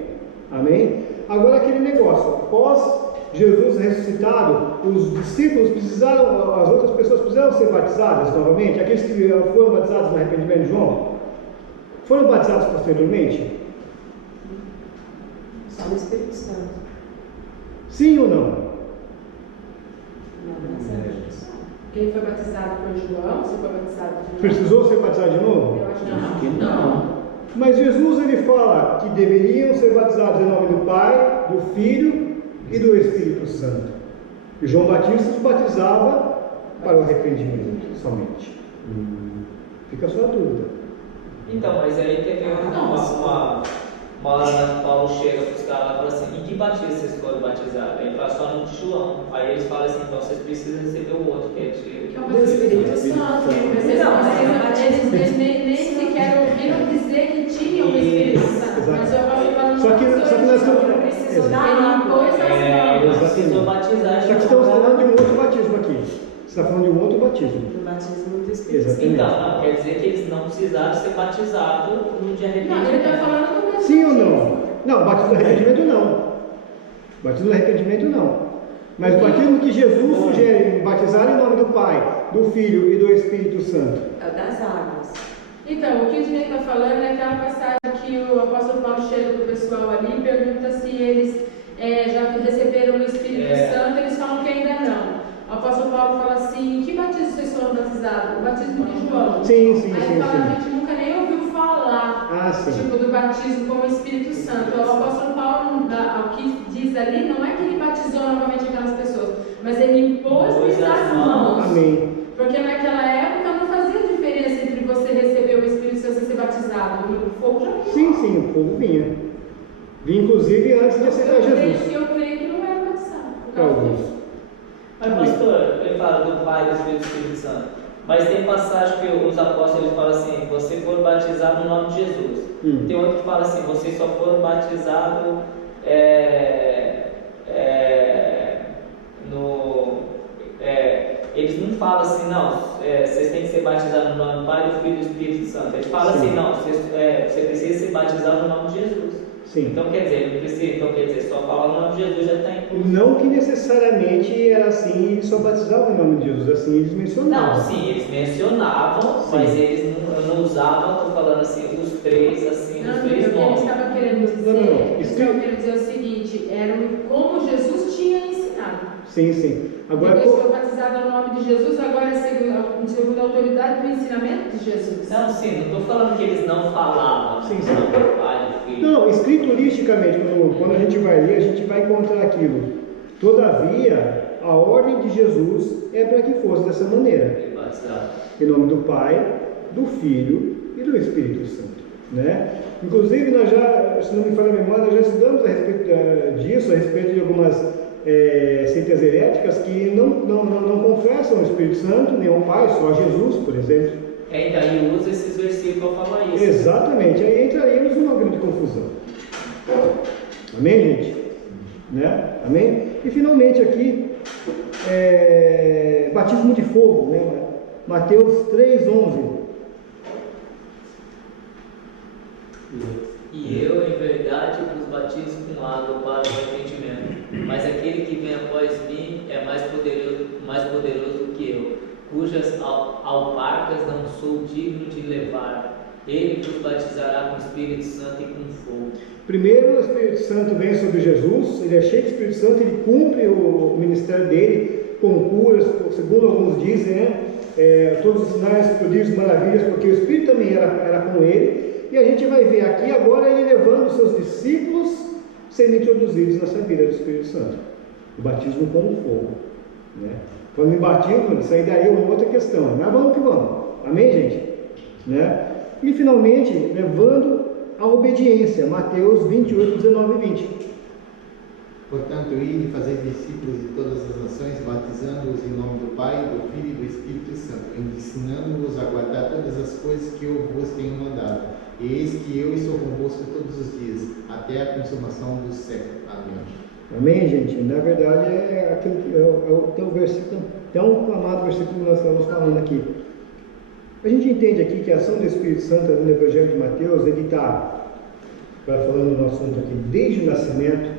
amém? Agora aquele negócio, após Jesus ressuscitado, os discípulos precisaram, as outras pessoas precisaram ser batizadas novamente, aqueles que foram batizados no arrependimento de João, foram batizados posteriormente? Só no Espírito Santo. Sim ou não? Quem foi batizado por João, se foi batizado de novo? Precisou ser batizado de novo? Eu acho que não. Mas Jesus ele fala que deveriam ser batizados em nome do Pai, do Filho e do Espírito Santo. E João Batista os batizava para o arrependimento somente. Fica só a dúvida. Então, mas aí teve uma hora que Paulo chega para os caras lá e fala assim: em que batismo vocês foram batizados? Aí ele fala só no de João. Aí eles falam assim: então vocês precisam receber o outro, que é Do Espírito Santo. Eles nem sequer ouviram dizer que tinham o Espírito Santo. Mas eu posso falar Só que nós estamos precisou batizar. Só que estamos falando de um outro batismo aqui. Você está falando de um outro batismo. Do batismo do Espírito Santo. Exatamente. Então, não quer dizer que eles não precisaram ser batizados no dia de Não, ele está arrependimento. falando do mesmo. Sim ou não? Não, batismo do arrependimento não. Batismo do arrependimento não. Mas o batismo que Jesus sugere batizar em nome do Pai, do Filho e do Espírito Santo. É o das águas. Então, o que o Dinei está falando é aquela passagem que o apóstolo Paulo chega para o pessoal ali e pergunta se eles já receberam o Espírito Santo, eles falam que ainda não. O apóstolo Paulo fala assim: que batismo vocês foram batizados? O batismo de João. Sim. Aí ele fala: a gente nunca nem ouviu falar tipo, do batismo com o Espírito Santo. O apóstolo Paulo, o que diz ali, não é que ele batizou novamente aquelas pessoas, mas ele impôs as mãos. Amém. Porque naquela época não fazia diferença entre você receber o Espírito Santo e ser batizado. O fogo já vinha. Sim, o fogo vinha. Vi inclusive antes de aceitar Jesus. Eu creio que não era batizado. Por Para causa alguns. disso. Mas pastor, ele fala do Pai, do Filho e do Espírito Santo. Mas tem passagem que os apóstolos falam assim, você for batizado no nome de Jesus. Tem outro que fala assim, vocês só foram batizados eles não falam assim, não, vocês têm que ser batizados no nome do Pai, do Filho e do Espírito Santo. Eles falam assim, não, você precisa ser batizado no nome de Jesus. Sim. Então quer dizer, não precisa, então quer dizer, só falar no nome de Jesus já está incluso. Não que necessariamente era assim, eles só batizavam o nome de Jesus, assim eles mencionavam. Não, sim, eles mencionavam, mas eles não usavam, estou falando assim, os três, assim, Não, os o que três eles nomes. estavam querendo dizer, Não. eles estavam querendo dizer o seguinte, era como Jesus tinha ensinado. Sim, sim. Agora, Depois foi batizado no nome de Jesus, agora segundo a autoridade do ensinamento de Jesus. Não, sim, não estou falando que eles não falavam, Sim, sim. não, Pai, Filho. não, escrituristicamente, quando a gente vai ler, a gente vai encontrar aquilo. Todavia, a ordem de Jesus é para que fosse dessa maneira. Batizado. Em nome do Pai, do Filho e do Espírito Santo. Né? Inclusive, nós já, se não me falha a memória, nós já estudamos a respeito disso, a respeito de algumas seitas heréticas que não confessam o Espírito Santo, nem o Pai, só Jesus, por exemplo. Então, e usa esses versículos para falar isso. Exatamente, aí entraríamos numa grande confusão. Amém, gente? Né? Amém? E finalmente aqui, batismo de fogo, né? Mateus 3,11. E eu, em verdade, vos batizo com água para o arrependimento, mas aquele que vem após mim é mais poderoso do que eu, cujas alparcas não sou digno de levar. Ele vos batizará com o Espírito Santo e com fogo. Primeiro, o Espírito Santo vem sobre Jesus, ele é cheio de Espírito Santo, ele cumpre o ministério dele com curas, segundo alguns dizem, né? Todos os sinais, prodígios, maravilhas, porque o Espírito também era com ele. E a gente vai ver aqui agora ele levando os seus discípulos sendo introduzidos nessa vida do Espírito Santo. O batismo com o fogo. Né? Quando me batismo, isso aí daí é uma outra questão. Mas vamos que vamos. Amém, gente? Né? E finalmente, levando a obediência. Mateus 28, 19 e 20. Portanto, ide e fazer discípulos de todas as nações, batizando-os em nome do Pai, do Filho e do Espírito Santo, ensinando-os a guardar todas as coisas que eu vos tenho mandado. E eis que eu estou convosco todos os dias, até a consumação do século. Amém. Amém, gente? Na verdade, tem um versículo, tão clamado versículo que nós estamos falando aqui. A gente entende aqui que a ação do Espírito Santo no Evangelho de Mateus, ele está, falando no assunto aqui, desde o nascimento,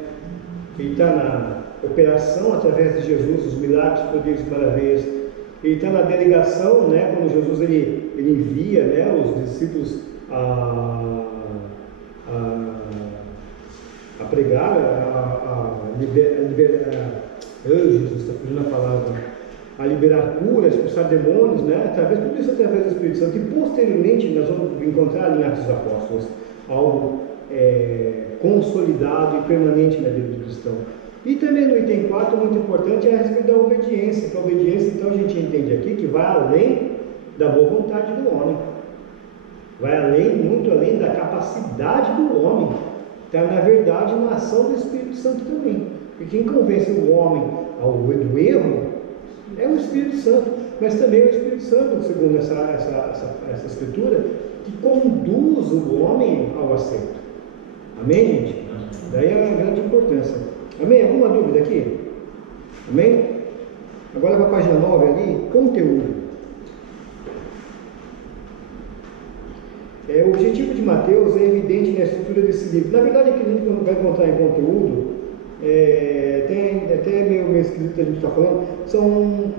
ele está na operação através de Jesus, os milagres, poderes e maravilhas. Ele está na delegação, né, quando Jesus ele envia, né, os discípulos a pregar, Jesus está fugindo a palavra, a liberar cura, expulsar demônios, né, tudo isso através do Espírito Santo. E posteriormente nós vamos encontrar em Atos dos Apóstolos algo consolidado e permanente na vida do cristão. E também no item 4, muito importante, é a respeito da obediência. Que a obediência, então, a gente entende aqui que vai além da boa vontade do homem, vai além, muito além da capacidade do homem. Está, na verdade, na ação do Espírito Santo também. Porque quem convence o homem do erro é o Espírito Santo, mas também é o Espírito Santo, segundo essa escritura, que conduz o homem ao acerto. Amém, gente? Daí é a grande importância. Amém? Alguma dúvida aqui? Amém? Agora para a página 9 ali, conteúdo. O objetivo de Mateus é evidente na estrutura desse livro. Na verdade, aqui a gente vai encontrar em conteúdo, tem até meio esquisito a gente está falando,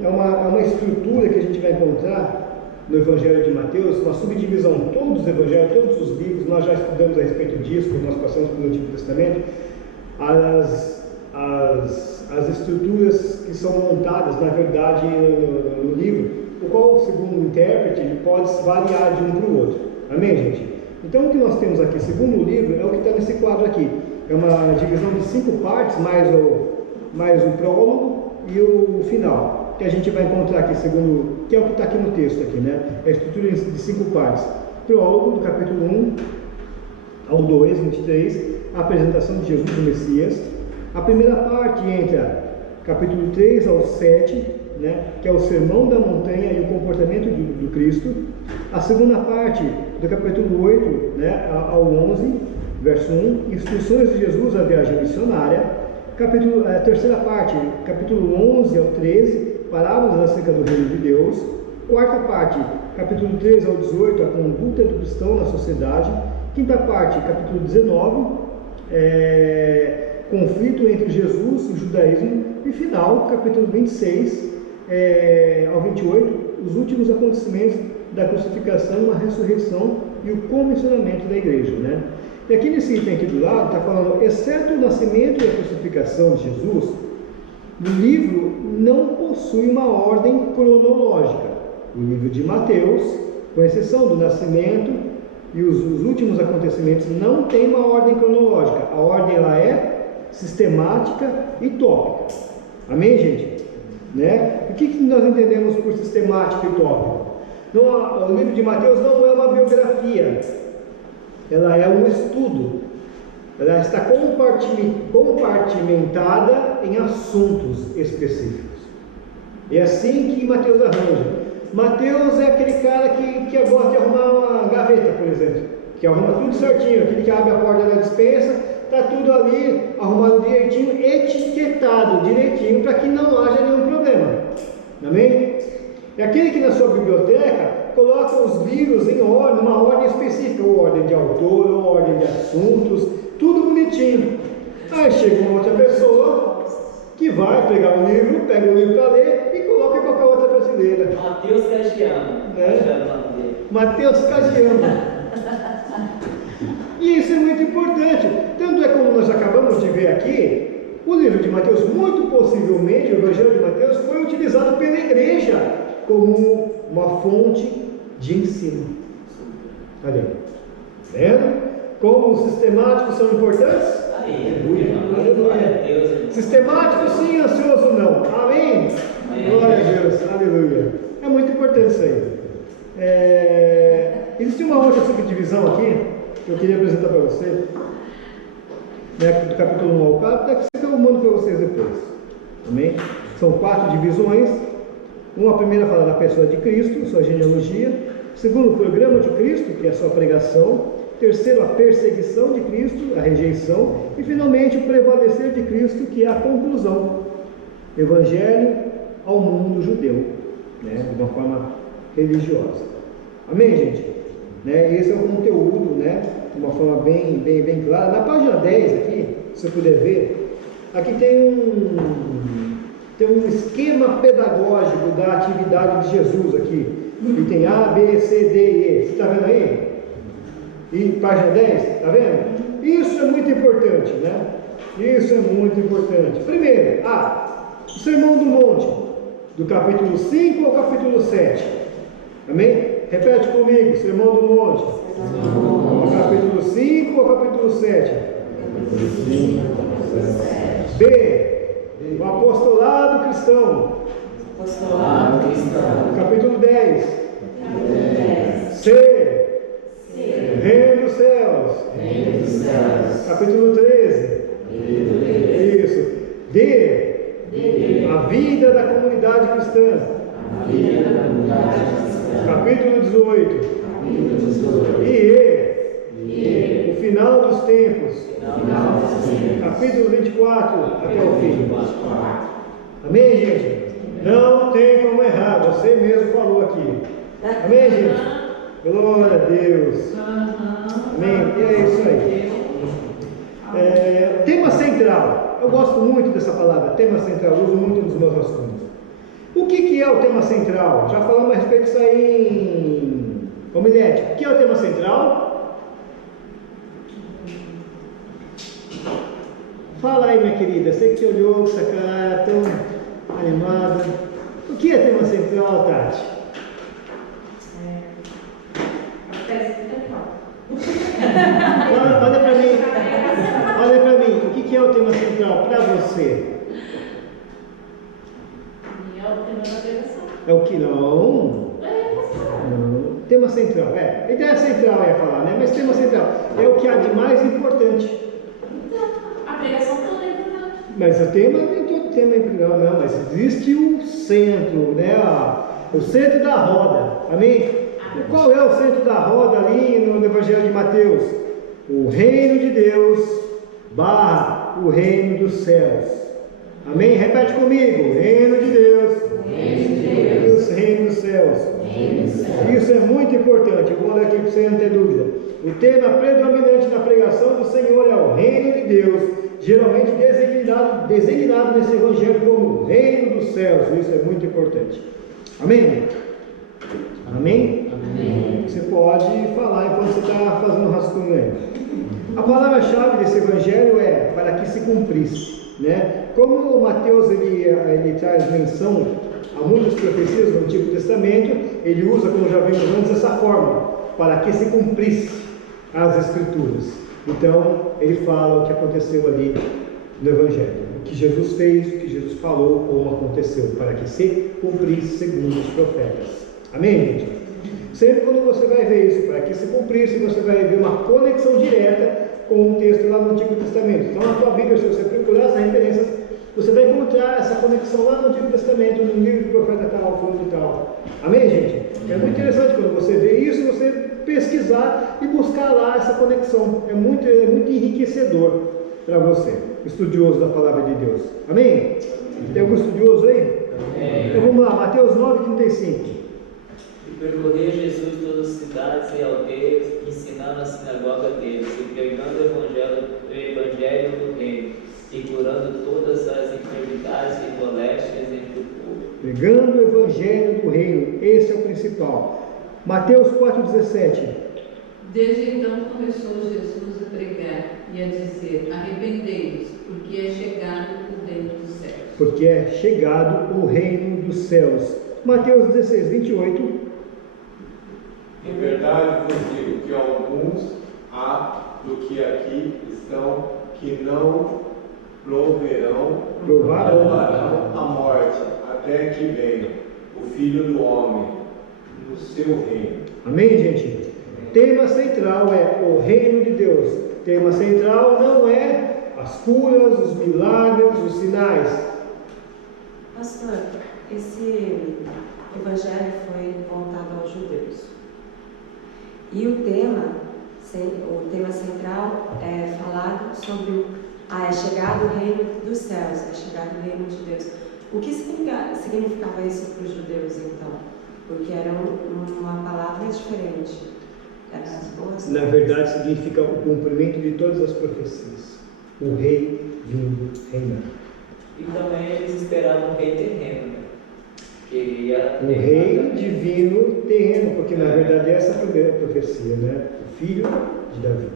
é uma estrutura que a gente vai encontrar no Evangelho de Mateus, uma subdivisão, todos os evangelhos, todos os livros, nós já estudamos a respeito disso, quando nós passamos pelo Antigo Testamento, as estruturas que são montadas, na verdade, no livro, o qual, segundo o intérprete, ele pode variar de um para o outro. Amém, gente? Então, o que nós temos aqui, segundo o livro, é o que está nesse quadro aqui. É uma divisão de 5 partes, mais o prólogo e o final, que a gente vai encontrar aqui, segundo, que é o que está aqui no texto, aqui, né? É a estrutura de 5 partes. Prólogo, do capítulo 1 ao 2, 23, a apresentação de Jesus, o Messias. A primeira parte entra capítulo 3 ao 7, né, que é o Sermão da Montanha e o comportamento do Cristo. A segunda parte, do capítulo 8, né, ao 11, verso 1, instruções de Jesus à viagem missionária. A terceira parte, capítulo 11 ao 13, parábolas acerca do reino de Deus. Quarta parte, capítulo 13 ao 18, a conduta do cristão na sociedade. Quinta parte, capítulo 19, conflito entre Jesus e o judaísmo. E final, capítulo 26 ao 28, os últimos acontecimentos da crucificação, a ressurreição e o comissionamento da igreja, né? E aqui nesse item aqui do lado, está falando, exceto o nascimento e a crucificação de Jesus, o livro não possui uma ordem cronológica. O livro de Mateus, com exceção do nascimento e os últimos acontecimentos, não tem uma ordem cronológica. A ordem ela é sistemática e tópica. Amém, gente? Né? O que nós entendemos por sistemático e tópico? O livro de Mateus não é uma biografia, ela é um estudo. Ela está compartimentada em assuntos específicos. É assim que Mateus arranja. Mateus é aquele cara que gosta de arrumar uma gaveta, por exemplo, que arruma tudo certinho, aquele que abre a porta da despensa, está tudo ali arrumado direitinho, etiquetado direitinho, para que não haja nenhum problema. Amém? É aquele que na sua biblioteca coloca os livros em ordem, uma ordem específica, ou ordem de autor, ou ordem de assuntos, tudo bonitinho. Aí chega uma outra pessoa que vai pegar o livro, pega o livro para ler e coloca em qualquer outra prateleira. Mateus Cagiano. Mateus Cagiano. E isso é muito importante. Tanto é como nós acabamos de ver aqui, o livro de Mateus, muito possivelmente, o Evangelho de Mateus, foi utilizado pela igreja como uma fonte de ensino. Olha aí. Vendo? Como os sistemáticos são importantes? Aleluia. Sistemático sim, ansioso não. Amém? Glória a Deus. Aleluia. É muito importante isso aí. Existe uma outra subdivisão aqui que eu queria apresentar para você, né, do capítulo 1 ao 4, que eu mando para vocês depois. Amém? São 4 divisões. A primeira fala da pessoa de Cristo, sua genealogia. Segundo, o programa de Cristo, que é a sua pregação. Terceiro, a perseguição de Cristo, a rejeição. E finalmente, o prevalecer de Cristo, que é a conclusão. Evangelho ao mundo judeu, né, de uma forma religiosa. Amém, gente? Né, esse é o conteúdo, né, de uma forma bem clara. Na página 10 aqui, se você puder ver, aqui tem um esquema pedagógico da atividade de Jesus aqui. Item A, B, C, D e E. Você está vendo aí? E página 10, está vendo? Isso é muito importante, né? Isso é muito importante. Primeiro, o Sermão do Monte, do capítulo 5 ao capítulo 7. Amém? Repete comigo, Sermão do Monte. Do capítulo 5 ao capítulo 7. B, o apostolado cristão. Capítulo 10. C, Reino dos Céus. Capítulo 13. Isso. D, a vida da comunidade cristã. Capítulo 18. E, o final dos tempos. Capítulo 24 até o fim. Amém, gente? Não tem como errar, você mesmo falou aqui. Amém, gente? Glória a Deus. Amém? E é isso aí. Tema central. Eu gosto muito dessa palavra, tema central. Eu uso muito nos meus assuntos. O que é o tema central? Já falamos a respeito disso aí em Homilete. O que é o tema central? Fala aí, minha querida. Sei que você olhou com essa cara tão animada. O que é tema central, Tati? Olha para mim. Olha para mim. O que é o tema central para você? É o que não? Não. Tema central. A ideia central é falar, né? Mas tema central é o que há de mais importante. Mas o tema, nem todo tema é empregado, não, mas existe o centro, né? O centro da roda, amém? E qual é o centro da roda ali no Evangelho de Mateus? O reino de Deus barra o reino dos céus, amém? Repete comigo: reino de Deus, e os reinos dos céus. Isso é muito importante. Eu vou ler aqui para você não ter dúvida. O tema predominante na pregação do Senhor é o reino de Deus, geralmente designado nesse evangelho como o reino dos céus. Isso é muito importante. Amém? Amém? Amém. Você pode falar enquanto você está fazendo rascunho aí. A palavra-chave desse evangelho é para que se cumprisse, né? Como o Mateus ele traz menção a muitas profecias do Antigo Testamento, ele usa, como já vimos antes, essa forma, para que se cumprisse as Escrituras. Então, ele fala o que aconteceu ali no Evangelho, o que Jesus fez, o que Jesus falou, como aconteceu, para que se cumprisse segundo os profetas. Amém, gente? Sempre quando você vai ver isso, para que se cumprisse, você vai ver uma conexão direta com um texto lá no Antigo Testamento. Então, na tua Bíblia, se você procurar as referências, você vai encontrar essa conexão lá no Antigo Testamento, no livro do profeta tal, fulano e tal. Amém, gente? É muito interessante quando você vê isso, você pesquisar e buscar lá essa conexão. É muito enriquecedor para você, estudioso da palavra de Deus. Amém? Tem algum estudioso aí? Amém. Então vamos lá, Mateus 9,35. E percorria Jesus todas as cidades e aldeias, ensinando na sinagoga deles, e pregando o evangelho do reino, e curando todas as enfermidades e moléstias entre o povo. Pregando o evangelho do reino, esse é o principal. Mateus 4,17. Desde então começou Jesus a pregar e a dizer: arrependei-vos, porque é chegado o reino dos céus. Porque é chegado o reino dos céus. Mateus 16,28. Em verdade vos digo que alguns há do que aqui estão que não provarão a morte até que venha o Filho do Homem no seu reino. Amém, gente? Tema central é o reino de Deus. Tema central não é as curas, os milagres, os sinais. Pastor, esse evangelho foi voltado aos judeus. E o tema central é falado sobre é chegado o reino dos céus, é chegado o reino de Deus. O que significava isso para os judeus então? Porque era uma palavra diferente. Na verdade, significa o cumprimento de todas as profecias. O rei vindo reinar. E também eles esperavam um rei terreno, né? Um rei divino terreno, porque na verdade essa é a primeira profecia, né? O filho de Davi.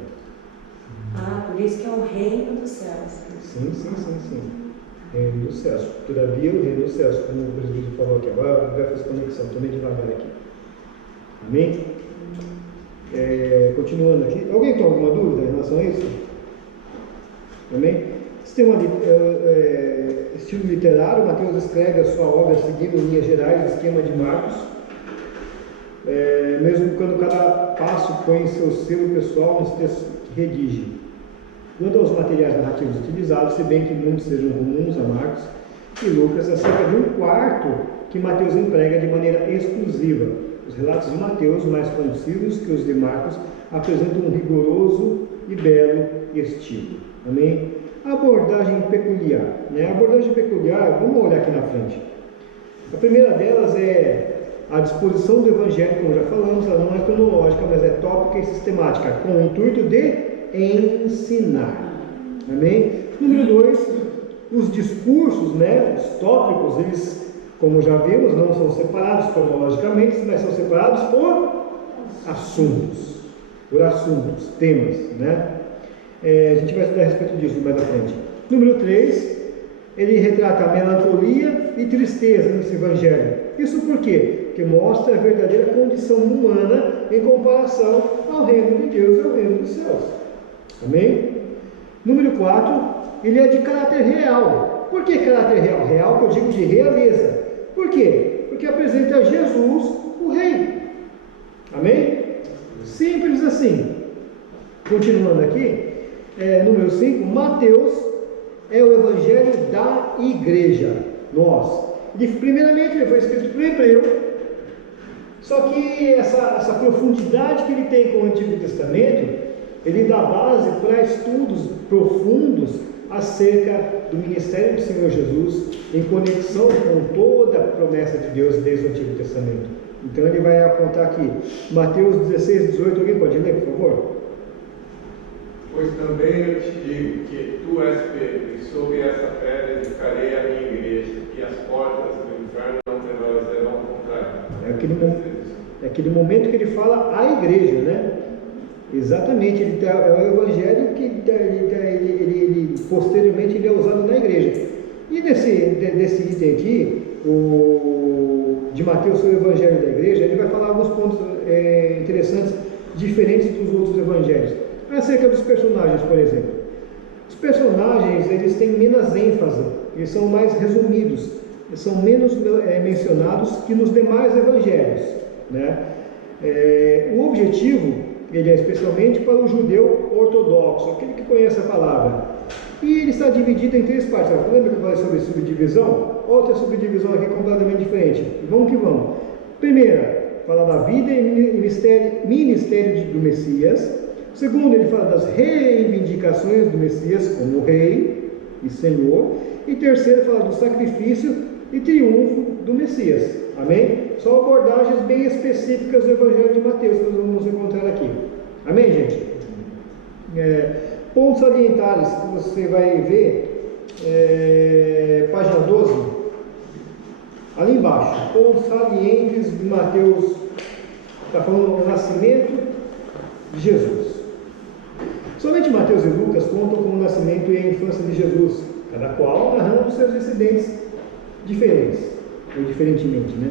Ah, por isso que é o reino dos céus. Sim. Reino dos céus. Todavia o reino dos céus, como o presbítero falou aqui. Agora vai fazer conexão, também devagar aqui. Amém? Continuando aqui. Alguém tem alguma dúvida em relação a isso? Amém? Sistema estilo literário, Mateus escreve a sua obra seguindo em linhas gerais o esquema de Marcos, mesmo quando cada passo põe seu selo pessoal nos textos que redige. Quanto aos materiais narrativos utilizados, se bem que muitos sejam comuns a Marcos e Lucas, é cerca de 1/4 que Mateus emprega de maneira exclusiva. Os relatos de Mateus, mais concisos que os de Marcos, apresentam um rigoroso e belo estilo. Amém? Abordagem peculiar. A abordagem peculiar, vamos olhar aqui na frente. A primeira delas é a disposição do Evangelho, como já falamos, ela não é cronológica, mas é tópica e sistemática, com o intuito de ensinar. Amém? Número 2, os discursos, os tópicos, eles, como já vimos, não são separados cronologicamente, mas são separados por assuntos, temas, a gente vai estudar a respeito disso mais à frente. Número 3, ele retrata a melancolia e tristeza nesse evangelho. Isso por quê? Porque mostra a verdadeira condição humana em comparação ao reino de Deus e ao reino dos céus. Amém? Número 4, ele é de caráter real. Por que caráter real? Real que eu digo de realeza. Por quê? Porque apresenta Jesus, o rei. Amém? Simples assim. Continuando aqui, número 5, Mateus é o evangelho da igreja, nós. Primeiramente, ele foi escrito para o hebreu, só que essa profundidade que ele tem com o Antigo Testamento, ele dá base para estudos profundos acerca do ministério do Senhor Jesus, em conexão com toda a promessa de Deus desde o Antigo Testamento. Então ele vai apontar aqui, Mateus 16, 18, alguém pode ler, por favor? Pois também eu te digo que tu és Pedro, e sobre essa pedra edificarei a minha igreja, e as portas do inferno não prevalecerão contra ela. É aquele momento que ele fala a igreja, né? Exatamente, é o evangelho que ele posteriormente ele é usado na igreja. E desse item aqui, de Mateus sobre o evangelho da igreja, ele vai falar alguns pontos interessantes, diferentes dos outros evangelhos. Acerca dos personagens, por exemplo. Os personagens, eles têm menos ênfase, eles são mais resumidos, eles são menos mencionados que nos demais evangelhos, né? O objetivo, ele é especialmente para o judeu ortodoxo, aquele que conhece a palavra. E ele está dividido em 3 partes. Lembra que eu falei sobre subdivisão? Outra subdivisão aqui completamente diferente. Vamos que vamos. Primeira, fala da vida e ministério do Messias. Segundo, ele fala das reivindicações do Messias como rei e senhor. E terceiro, fala do sacrifício e triunfo do Messias. Amém? São abordagens bem específicas do Evangelho de Mateus que nós vamos encontrar aqui. Amém, gente? Pontos salientares que você vai ver, página 12, ali embaixo. Pontos salientes de Mateus, está falando do nascimento de Jesus. Somente Mateus e Lucas contam com o nascimento e a infância de Jesus, cada qual narrando seus incidentes diferentes, ou diferentemente, né?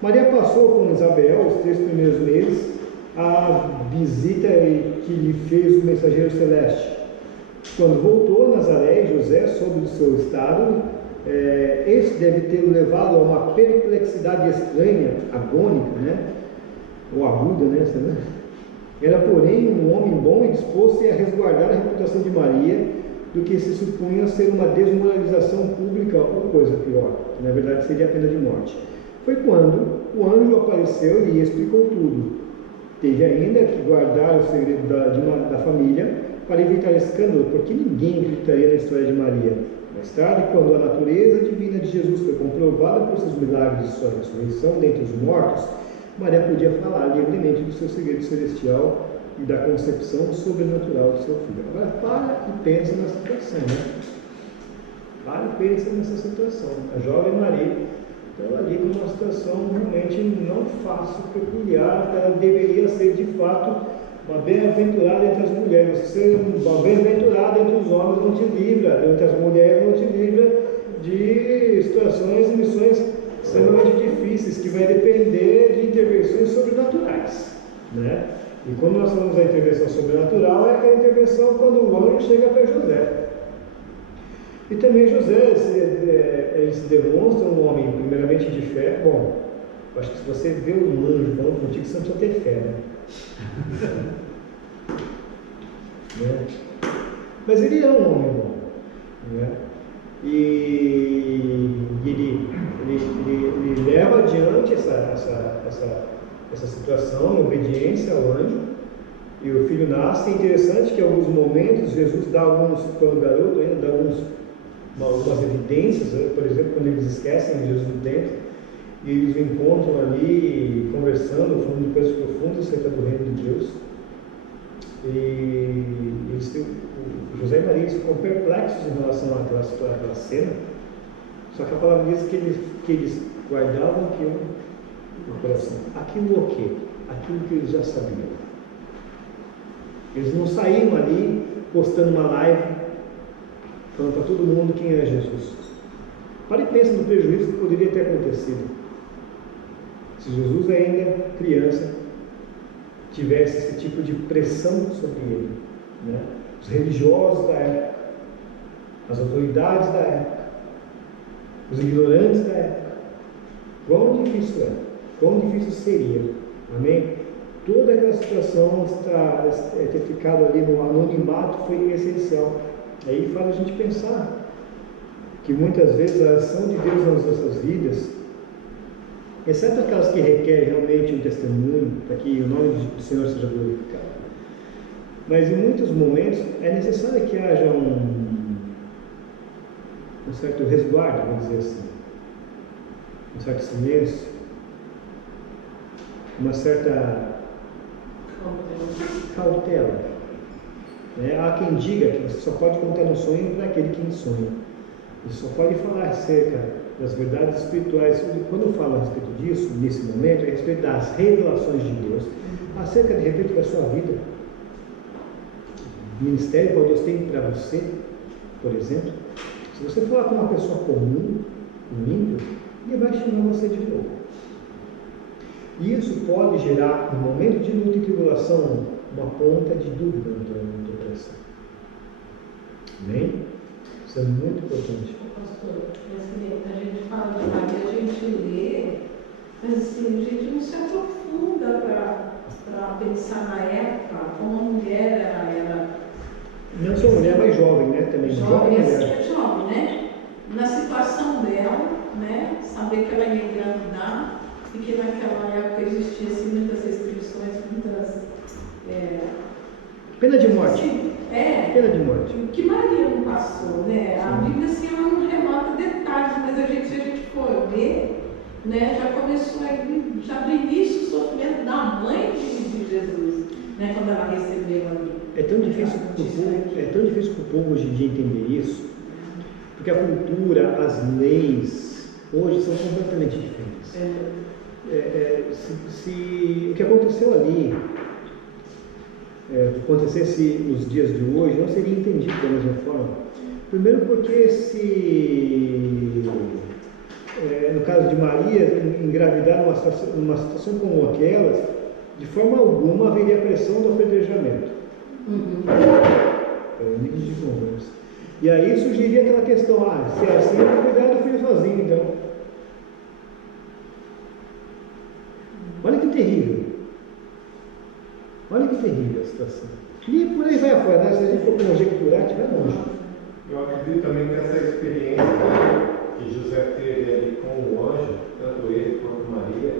Maria passou com Isabel os 3 primeiros meses a visita que lhe fez o mensageiro celeste. Quando voltou a Nazaré, José soube do seu estado. Esse deve ter levado a uma perplexidade estranha, agônica, né? Ou aguda, né? Era, porém, um homem bom e disposto a resguardar a reputação de Maria do que se supunha ser uma desmoralização pública ou coisa pior, que na verdade seria a pena de morte. Foi quando o anjo apareceu e explicou tudo. Teve ainda que guardar o segredo da família para evitar escândalo, porque ninguém acreditaria na história de Maria. Mais tarde, quando a natureza divina de Jesus foi comprovada por seus milagres de sua ressurreição dentre os mortos, Maria podia falar livremente do seu segredo celestial e da concepção sobrenatural do seu filho. Agora, para e pensa na situação, né? Para e pensa nessa situação. A jovem Maria está ali com uma situação realmente não fácil, peculiar, ela deveria ser de fato uma bem-aventurada entre as mulheres. Você ser uma bem-aventurada entre os homens não te livra, entre as mulheres não te livra de situações e missões extremamente difíceis, que vai depender de intervenções sobrenaturais, né? E quando nós falamos da intervenção sobrenatural, é aquela intervenção quando o anjo chega para José. E também José, ele se demonstra um homem primeiramente de fé. Bom, eu acho que se você vê um anjo falando contigo, você não precisa ter fé, né? Né? Mas ele é um homem bom, né? E ele leva adiante essa situação em obediência ao anjo, e o filho nasce. É interessante que em alguns momentos Jesus dá quando o garoto ainda dá algumas evidências, né? Por exemplo, quando eles esquecem de Jesus no templo, e eles o encontram ali conversando, falando de coisas profundas acerca do reino de Deus. E José e Maria ficam perplexos em relação àquela cena. Só que a palavra diz que eles guardavam aquilo no coração. Aquilo o quê? Aquilo que eles já sabiam. Eles não saíam ali postando uma live falando para todo mundo quem era Jesus. Pare e pensa no prejuízo que poderia ter acontecido se Jesus, ainda criança, tivesse esse tipo de pressão sobre ele, né? Os religiosos da época, as autoridades da época, os ignorantes da época. Quão difícil é, quão difícil seria, amém? Toda aquela situação ter ficado ali no anonimato foi essencial. Aí faz a gente pensar que muitas vezes a ação de Deus nas nossas vidas, exceto aquelas que requerem realmente um testemunho, para que o nome do Senhor seja glorificado, mas em muitos momentos é necessário que haja um certo resguardo, vamos dizer assim, um certo silêncio, uma certa cautela. Há quem diga que você só pode contar um sonho para aquele que sonha. Você só pode falar acerca das verdades espirituais. Quando eu falo a respeito disso, nesse momento, é a respeito das revelações de Deus, acerca de repente da sua vida. O ministério que Deus tem para você, por exemplo, se você falar com uma pessoa comum, um ímpio, ele vai chamar você de louco. E isso pode gerar, no momento de luta e tribulação, uma ponta de dúvida no teu coração. Amém? Isso é muito importante. Pastor, a gente fala de Maria, a gente lê, mas assim, a gente não se aprofunda para pensar na época, como a mulher era. Não sou mulher, mas jovem, né? Também Jovem, mulher. jovem, né? Na situação dela, né? Saber que ela ia engravidar e que naquela época existiam assim, muitas restrições, muitas. Pena de morte. Sim, pena de morte. O que Maria não passou, né? A Bíblia assim, ela não relata detalhes, mas se a gente for ver, né, já começou aí, já do início o sofrimento da mãe de Jesus, né, quando ela recebeu ali. É tão difícil para o povo hoje em dia entender isso, porque a cultura, as leis, hoje são completamente diferentes. Se o que aconteceu ali acontecesse nos dias de hoje, não seria entendido da mesma forma. Primeiro porque no caso de Maria, engravidar numa situação como aquela, de forma alguma haveria pressão do apedrejamento. Nível de conversa. E aí surgiria aquela questão, se é assim, eu vou cuidar do filho sozinho, então. Olha que terrível. Olha que terrível a situação. E por aí vai afora, né? Se a gente for conjecturar, tiver longe. Eu acredito também que essa experiência que José teve ali com o anjo, tanto ele quanto Maria,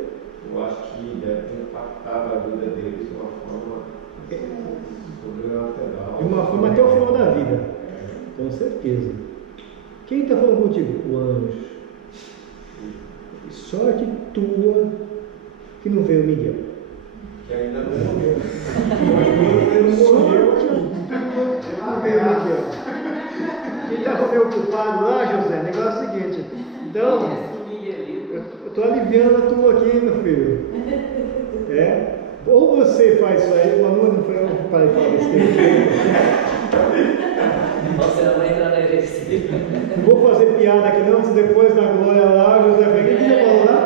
eu acho que deve ter impactado a vida deles de uma forma sobrenatural. De uma forma até o final da vida. Com certeza. Quem está falando contigo? O anjo. Sorte tua que não veio o Miguel. Que ainda não morreu. Sorte tua que não veio o Miguel. Quem estava preocupado lá, José, o negócio é o seguinte. Então, eu estou aliviando a tua aqui, meu filho. Ou você faz isso aí, o aluno não foi eu que parei de falar desse tempo. Você não vai entrar na igreja. Não vou fazer piada aqui não, se depois da glória lá, José vem. O que você falou lá?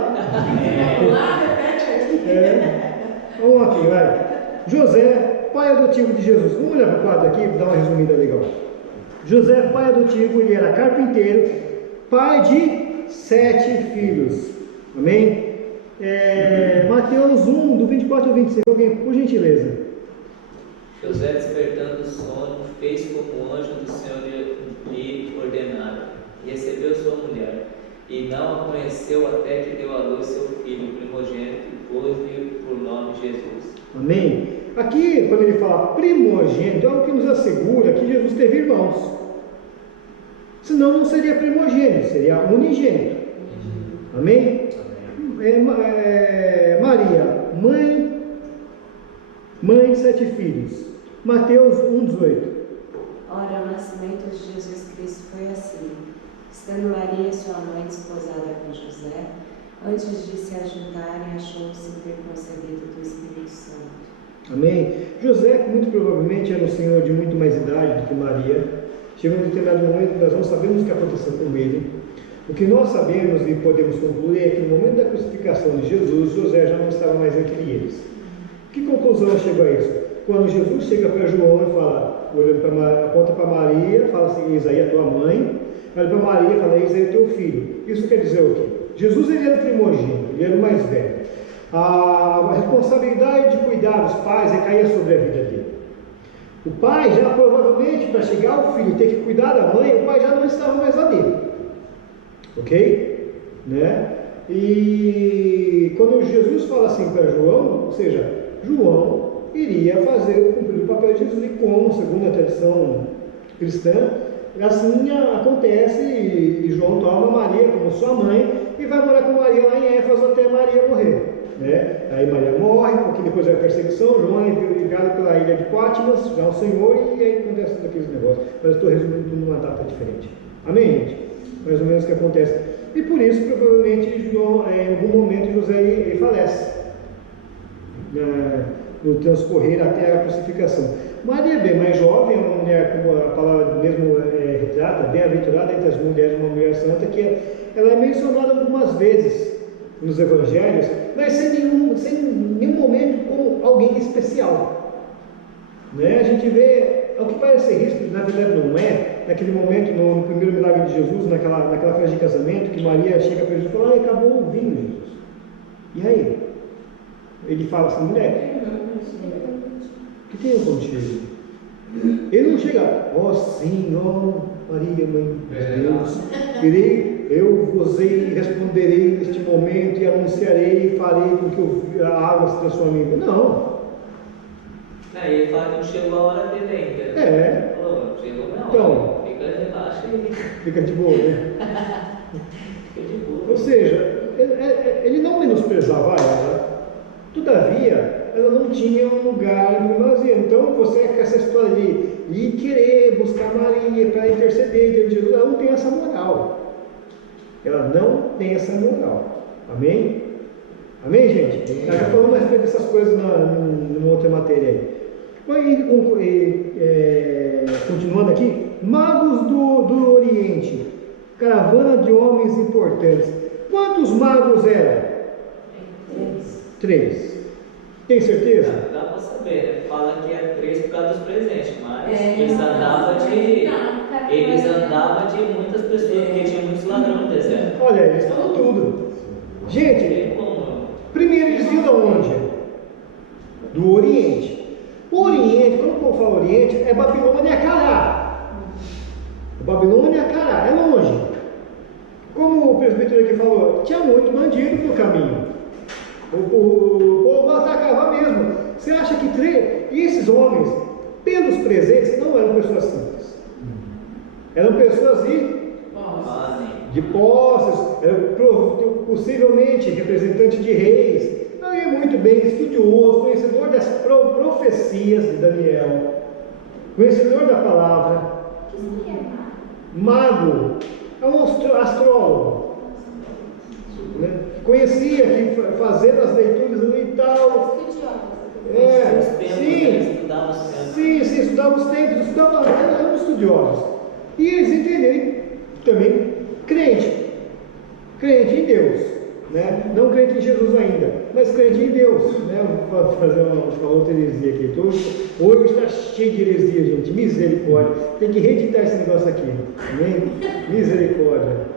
Vamos aqui, vai. José, pai adotivo de Jesus. Vamos olhar para o quadro aqui e dar uma resumida legal. José, pai adotivo, ele era carpinteiro, pai de 7 filhos. Amém? Mateus 1, do 24 ao 25. Alguém, por gentileza. José, despertando do sono, fez como o anjo do Senhor lhe ordenara, e recebeu sua mulher, e não a conheceu até que deu à luz seu filho primogênito, e pôs-lhe por nome Jesus. Amém? Aqui, quando ele fala primogênito, é o que nos assegura que Jesus teve irmãos. Senão não seria primogênito, seria unigênito. Amém? Maria, mãe de 7 filhos. Mateus 1,18. Ora, o nascimento de Jesus Cristo foi assim. Estando Maria, sua mãe, desposada com José, antes de se ajuntarem, achou-se ter concebido do Espírito Santo. Amém? José, muito provavelmente, era um senhor de muito mais idade do que Maria. Chegou um determinado momento, nós não sabemos o que aconteceu com ele. O que nós sabemos e podemos concluir é que no momento da crucificação de Jesus, José já não estava mais entre eles. Que conclusão chegou a isso? Quando Jesus chega para João e fala, aponta para Maria, fala assim, eis aí a tua mãe, olha para Maria e fala, eis aí o teu filho. Isso quer dizer o quê? Jesus ele era o primogênito, ele era o mais velho. A responsabilidade de cuidar dos pais recaía sobre a vida dele. O pai já provavelmente, para chegar ao filho e ter que cuidar da mãe, o pai já não estava mais lá dele. Ok? Né? E quando Jesus fala assim para João, ou seja, João iria cumprir o papel de Jesus, e como, segundo a tradição cristã, assim acontece, e João toma Maria como sua mãe e vai morar com Maria lá em Éfeso até Maria morrer. Né? Aí Maria morre, porque depois da perseguição, João é ligado pela ilha de Patmos, já o Senhor, e aí acontece todos aqueles negócios. Mas eu estou resumindo tudo numa data diferente. Amém, gente? Mais ou menos o que acontece. E por isso, provavelmente, João, em algum momento, José ele falece no transcorrer até a crucificação. Maria, bem mais jovem, é uma mulher, como a palavra mesmo retrata, bem-aventurada entre as mulheres, uma mulher santa, que ela é mencionada algumas vezes nos evangelhos, mas sem nenhum momento como alguém especial. Né? A gente vê, ao que parece ser risco, na verdade não é, naquele momento, no primeiro milagre de Jesus, naquela festa de casamento, que Maria chega para Jesus e fala: acabou o vinho, Jesus. E aí? Ele fala assim: mulher, que tem contigo? Ele não chega: ó Senhor, Maria, mãe de Deus, eu vos responderei neste momento e anunciarei e farei com que a água se transforme em vinho. Não. Aí ele fala que não chegou a hora dele ainda. Falou, chegou na hora. Então, fica relaxa aí. Fica de boa, né? Fica de boa. Ou seja, ele não menosprezava ela, todavia, ela não tinha um lugar em primazia. Então, você com essa história de querer buscar Maria para interceder diante de Jesus, ela não tem essa moral. Ela não tem essa moral. Amém? Amém, gente? Nós já falamos a respeito dessas coisas numa outra matéria aí. Continuando aqui, magos do Oriente, caravana de homens importantes. Quantos magos eram? 3. Tem certeza? Dá para saber, né? Fala que é 3 por causa dos presentes, mas eles andavam de muitas pessoas, porque tinha muitos ladrões no deserto. Olha, eles falam tudo. Gente, primeiro eles vinham de onde? Do Oriente. O Oriente, quando o povo fala Oriente, é Babilônia e Acará. Babilônia e Acará, é longe. Como o presbítero aqui falou, tinha muito bandido no caminho. O povo atacava mesmo. Você acha que esses homens, pelos presentes, não eram pessoas simples? Eram pessoas de posses, eram possivelmente representantes de reis. Aí, muito bem, estudioso, conhecedor das profecias de Daniel, conhecedor da palavra. O que seria mago? É um astrólogo, né? Conhecia que fazendo as leituras e tal. Sim, estudavam os tempos, eram estudiosos. E eles entenderam também crente em Deus, né? Não crente em Jesus ainda, mas crente em Deus, né? Vou fazer uma outra heresia aqui. Hoje está cheio de heresia, gente, misericórdia. Tem que reeditar esse negócio aqui, amém? Misericórdia.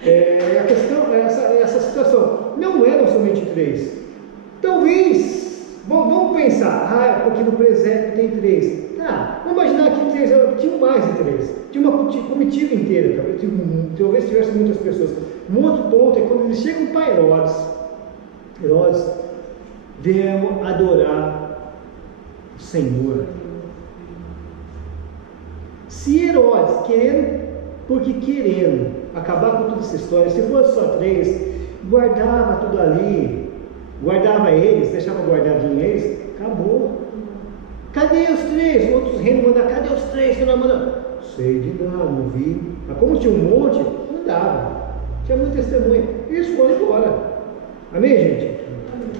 A questão é essa situação. Não eram somente 3. Talvez, vamos pensar, porque no presépio tem 3. Vamos imaginar que 3 tinham mais de 3. Tinha uma comitiva inteira, talvez tivesse muitas pessoas. Um outro ponto é quando eles chegam para Herodes veio adorar o Senhor. Se Herodes, querendo acabar com toda essa história, se fosse só 3, guardava tudo ali, guardava eles, deixava guardadinho eles, acabou. Cadê os 3? Outros reinos mandaram, cadê os 3 que nós mandamos? Sei de nada, não vi. Mas como tinha um monte, não dava. Tinha muito testemunho. E eles foram embora. Amém, gente?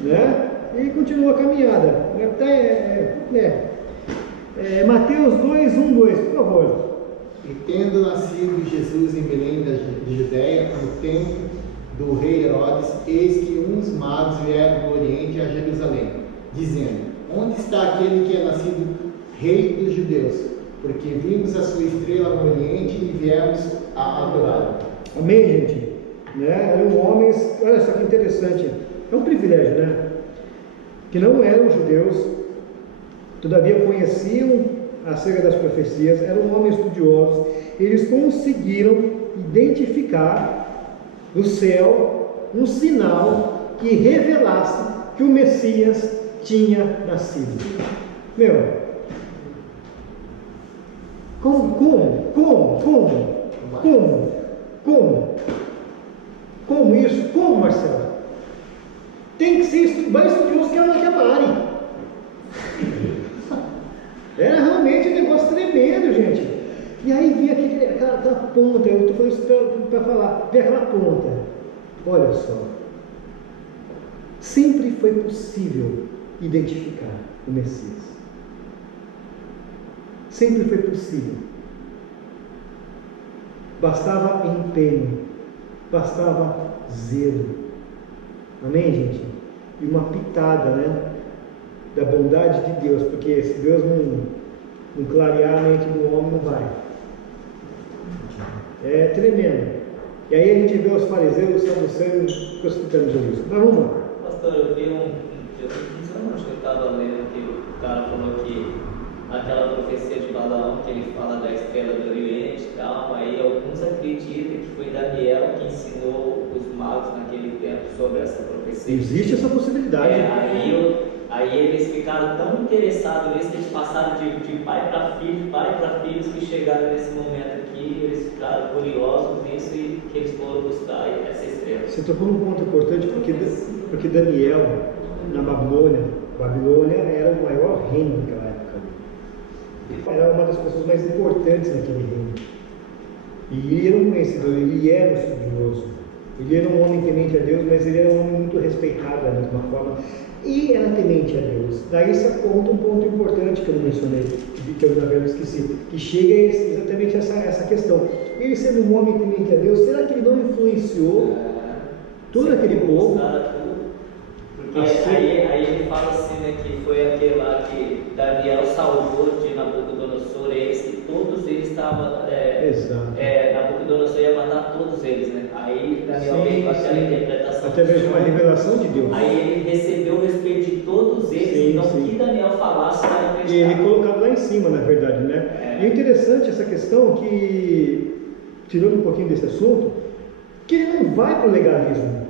Né? E continua a caminhada. Mateus 2, 1, 2, por favor. E tendo nascido Jesus em Belém de Judéia, no tempo do rei Herodes, eis que uns magos vieram do Oriente a Jerusalém, dizendo: onde está aquele que é nascido rei dos judeus? Porque vimos a sua estrela no Oriente e viemos a adorá-lo. Amém, gente? Né? Eram homens, olha só que interessante, é um privilégio, né? Que não eram judeus, todavia conheciam acerca das profecias, eram homens estudiosos, eles conseguiram identificar do céu um sinal que revelasse que o Messias tinha nascido. Meu, Como isso? Como, Marcelo? Tem que ser mais estudioso que a Mari. Era realmente um negócio tremendo, gente. E aí vinha aquela ponta, eu estou falando isso para falar, vem aquela ponta. Olha só. Sempre foi possível identificar o Messias. Sempre foi possível. Bastava empenho, bastava zelo. Amém, gente? E uma pitada, né? Da bondade de Deus, porque se Deus não clarear a mente do homem, não vai. É tremendo. E aí a gente vê os fariseus, os saduceus crucificando Jesus. Mas vamos lá. Pastor, eu vi acho que eu estava lendo que o cara falou que aquela profecia de Balaão, que ele fala da estrela do Oriente e tal, aí alguns acreditam que foi Daniel que ensinou os magos naquele tempo sobre essa profecia. Existe essa possibilidade. Aí eles ficaram tão interessados nisso que eles passaram de pai para filhos, que chegaram nesse momento aqui, eles ficaram curiosos nisso e que eles foram buscar essa estrela. Você tocou num ponto importante, porque Daniel, na Babilônia era o maior reino naquela época. Era uma das pessoas mais importantes naquele reino. E ele era um conhecedor, ele era um estudioso. Ele era um homem temente a Deus, mas ele era um homem muito respeitado da mesma forma. E era temente a Deus. Daí isso aponta um ponto importante que eu não mencionei, que eu na verdade esqueci, que chega exatamente essa questão. Ele sendo um homem temente a Deus, será que ele não influenciou todo aquele povo? Porque aí ele fala assim, né, que foi aquele lá que Daniel salvou de Nabucodonosor, eles que todos eles estavam, Nabucodonosor ia matar todos eles, né? Aí Daniel veio com aquela interpretação. Até mesmo uma revelação de Deus. Aí ele recebeu o respeito de todos eles, então o que Daniel falasse era acreditado. E ele colocado lá em cima, na verdade, né? E é interessante essa questão que, tirando um pouquinho desse assunto, que ele não vai para o legalismo.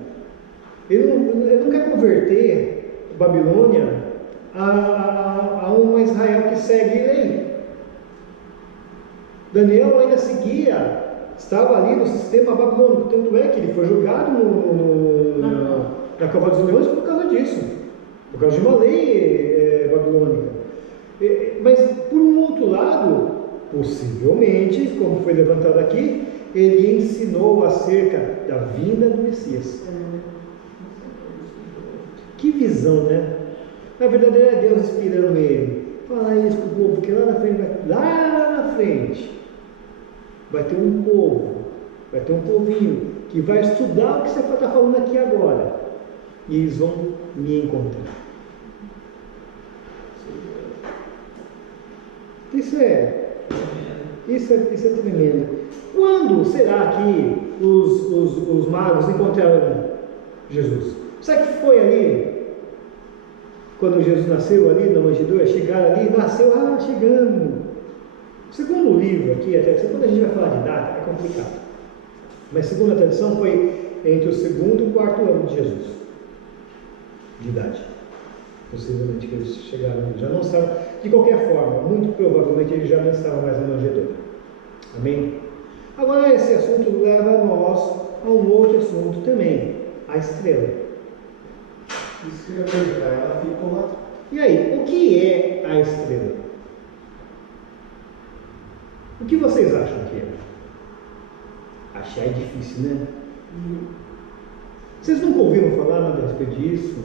Ele não quer converter Babilônia a uma Israel que segue lei. Daniel ainda estava ali no sistema babilônico, tanto é que ele foi jogado na cova dos leões por causa disso, por causa de uma lei babilônica. Mas, por um outro lado, possivelmente, como foi levantado aqui, ele ensinou acerca da vinda do Messias. Que visão, né? Na verdade era Deus inspirando ele. Fala isso para o povo, porque lá na frente vai ter um povo, vai ter um povinho que vai estudar o que você está falando aqui agora. E eles vão me encontrar. Isso é tremendo. Quando será que os magos encontraram Jesus? Sabe que foi ali? Quando Jesus nasceu ali na manjedoura, chegaram ali, nasceu, chegamos. Segundo o livro aqui, até quando a gente vai falar de data, é complicado. Mas segundo a tradição, foi entre o segundo e o quarto ano de Jesus, de idade. Possivelmente que eles chegaram ali. Já não estavam, de qualquer forma, muito provavelmente eles já não estavam mais na manjedoura. Amém? Agora esse assunto leva nós a um outro assunto também, a estrela. Isso que eu ia perguntar, ela ficou lá. E aí, o que é a estrela? O que vocês acham que é? Achar é difícil, né? Vocês nunca ouviram falar nada a respeito disso?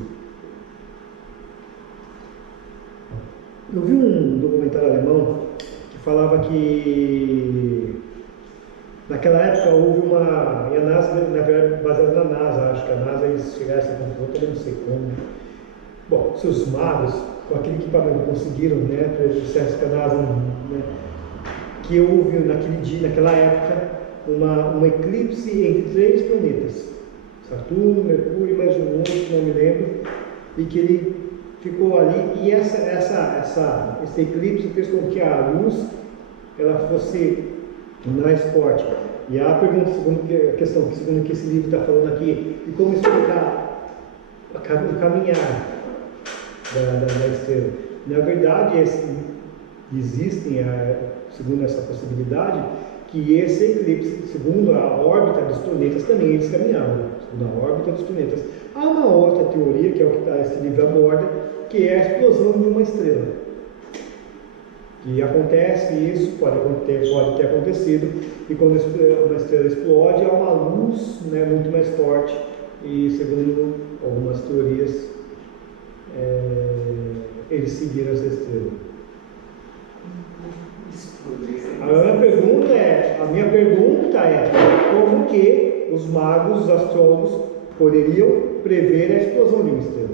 Eu vi um documentário alemão que falava que naquela época houve e a NASA, na verdade, baseada na NASA, acho que a NASA eles chegaram a essa conclusão, também não sei como. Bom, se os magos, com aquele equipamento, conseguiram, né, para sucesso que a NASA, né, que houve naquela época, um eclipse entre 3 planetas, Saturno, Mercúrio e mais um outro, não me lembro, e que ele ficou ali, e esse eclipse fez com que a luz ela fosse mais forte. E a pergunta, segundo que esse livro está falando aqui, e como explicar o caminhar da estrela. Na verdade, existem, segundo essa possibilidade, que esse eclipse, segundo a órbita dos planetas, também eles caminhavam, segundo a órbita dos planetas. Há uma outra teoria, que é o que esse livro aborda, que é a explosão de uma estrela. E acontece isso, pode ter acontecido, e quando uma estrela explode, há uma luz, né, muito mais forte, e segundo algumas teorias, eles seguiram essa estrela. A minha pergunta é como que os magos, os astrólogos, poderiam prever a explosão de uma estrela?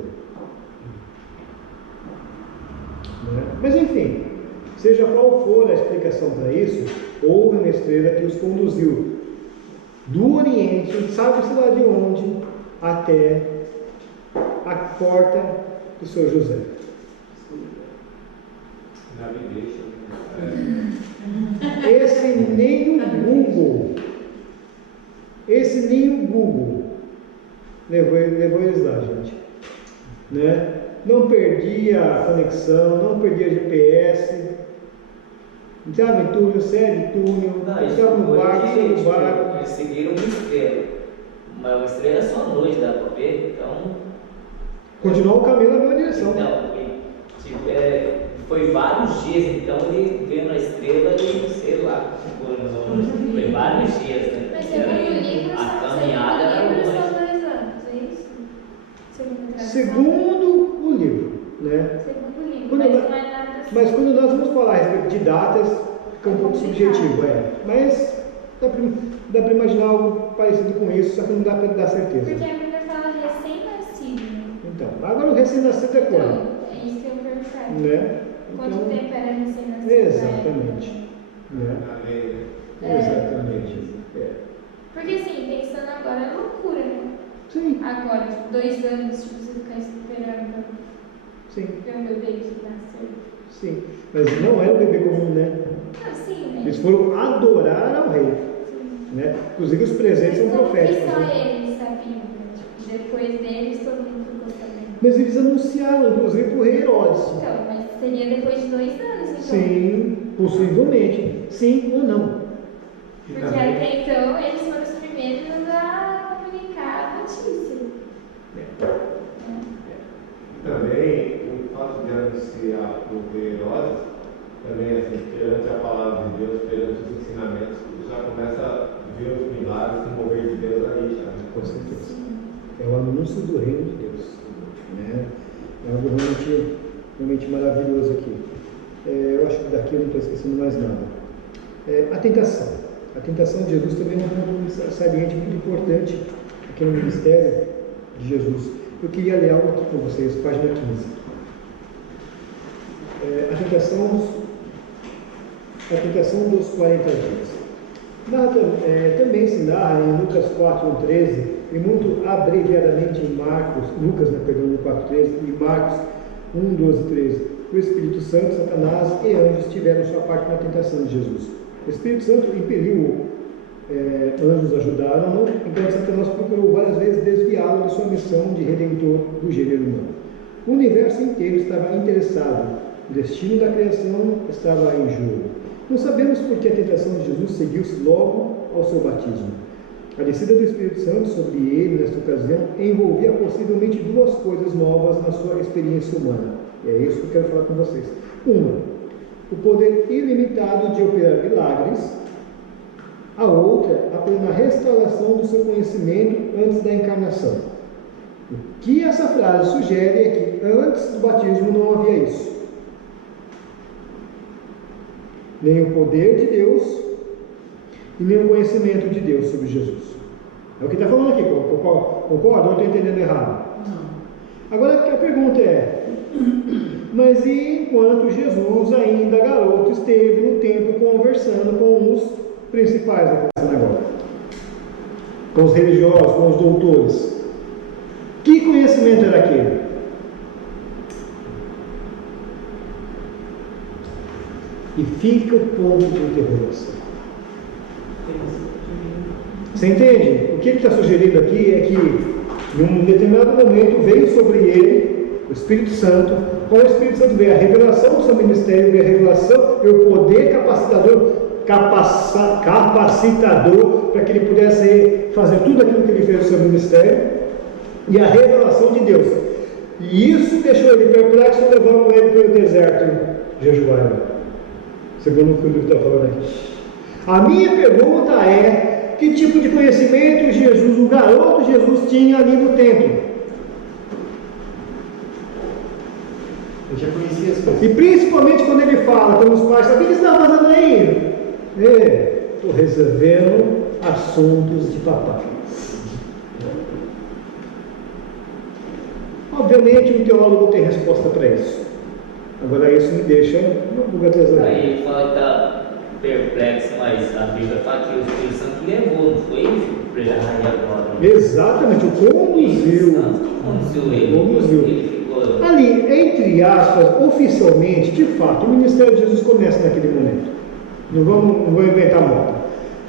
Né? Mas enfim, seja qual for a explicação para isso, houve uma estrela que os conduziu do Oriente, sabe-se lá de onde, até a porta do Sr. José. Esse nem o Google levou eles lá, gente, né? Não perdia a conexão, não perdia GPS, entrava em túnel, série de túnel, entrava no barco, Eles seguiram uma estrela, mas uma estrela só à noite dá para ver, então... Continuou o caminho na mesma direção. Foi vários dias, então ele vendo a estrela e sei lá, foi vários dias, né? Mas segundo o livro, a caminhada era são 2 longe. anos, é isso? Segundo o livro, né? Segundo o livro, Quando mas nós- não é nada assim. Mas quando nós vamos falar a respeito de datas, fica um pouco subjetivo, mas dá para imaginar algo parecido com isso, só que não dá para dar certeza. Porque a Bíblia fala recém-nascido. Então, agora o recém-nascido é quando? É isso que eu perguntei. Né? Quanto Então, tempo era recém-nascido? exatamente. Né? Na lei, né? Exatamente. É. Porque assim, pensando agora é loucura, né? Sim, Agora, tipo, 2 anos, tipo, você ficar esperando sim, pra um bebê que nasceu. sim. Mas não era um bebê comum, né? Ah, sim, né? Eles foram adorar ao rei. Sim. Né? Inclusive os presentes são Mas como que proféticos. só Né? eles sabiam, né? Tipo, depois deles todo mundo ficou sabendo. Mas eles anunciaram, inclusive, para o rei Herodes. Então, mas seria depois de 2 anos, então. Sim, possivelmente. Sim ou não. Porque até então eles foram os primeiros a comunicar a notícia. Também, o fato de anunciar para o rei Herodes, também assim, perante a palavra de Deus, perante os ensinamentos, já começa a ver os milagres e mover de Deus ali já. Né? Com certeza. É o anúncio do reino de Deus. Né? É algo realmente maravilhoso aqui. Eu acho que daqui eu não estou esquecendo mais nada. A tentação. A tentação de Jesus também é um ponto saliente muito importante aqui no ministério de Jesus. Eu queria ler algo aqui com vocês, página 15. A tentação dos 40 dias. Também se narra em Lucas 4:13 e muito abreviadamente em Lucas 4:13 e Marcos 1:12-13. O Espírito Santo, Satanás e anjos tiveram sua parte na tentação de Jesus. O Espírito Santo impeliu, anjos ajudaram-no, enquanto Satanás procurou várias vezes desviá-lo de sua missão de redentor do gênero humano. O universo inteiro estava interessado, o destino da criação estava em jogo. Não sabemos por que a tentação de Jesus seguiu-se logo ao seu batismo. A descida do Espírito Santo sobre ele, nesta ocasião, envolvia possivelmente 2 coisas novas na sua experiência humana. E é isso que eu quero falar com vocês. Uma, o poder ilimitado de operar milagres. A outra, a plena restauração do seu conhecimento antes da encarnação. O que essa frase sugere é que antes do batismo não havia isso. Nem o poder de Deus e nem o conhecimento de Deus sobre Jesus. É o que está falando aqui, concorda? Ou estou entendendo errado? Não. Agora a pergunta é, mas e enquanto Jesus ainda garoto esteve no templo conversando com os principais da sinagoga, com os religiosos, com os doutores, que conhecimento era aquele? E fica o ponto de interrogação. Você entende? O que ele está sugerindo aqui é que, em um determinado momento, veio sobre ele o Espírito Santo. Com o Espírito Santo veio a revelação do seu ministério, veio a revelação e o poder capacitador para que ele pudesse fazer tudo aquilo que ele fez no seu ministério, e a revelação de Deus. E isso deixou ele perplexo, levando ele para o deserto jejuar. Segundo o que o livro está falando aqui. A minha pergunta é: que tipo de conhecimento Jesus, o garoto Jesus, tinha ali no templo? Eu já conhecia as coisas. E principalmente quando ele fala com os pais: o que eles estão fazendo aí? Estou resolvendo assuntos de papai. Obviamente um teólogo tem resposta para isso. Agora isso me deixa uma pulga atrás da orelha. Aí ele fala que está perplexo, mas a Bíblia fala que o Espírito Santo levou, não foi ele? Agora. Exatamente, o conduziu. Conduziu ele. Ali, entre aspas, oficialmente, de fato, o ministério de Jesus começa naquele momento. Não vou inventar moda.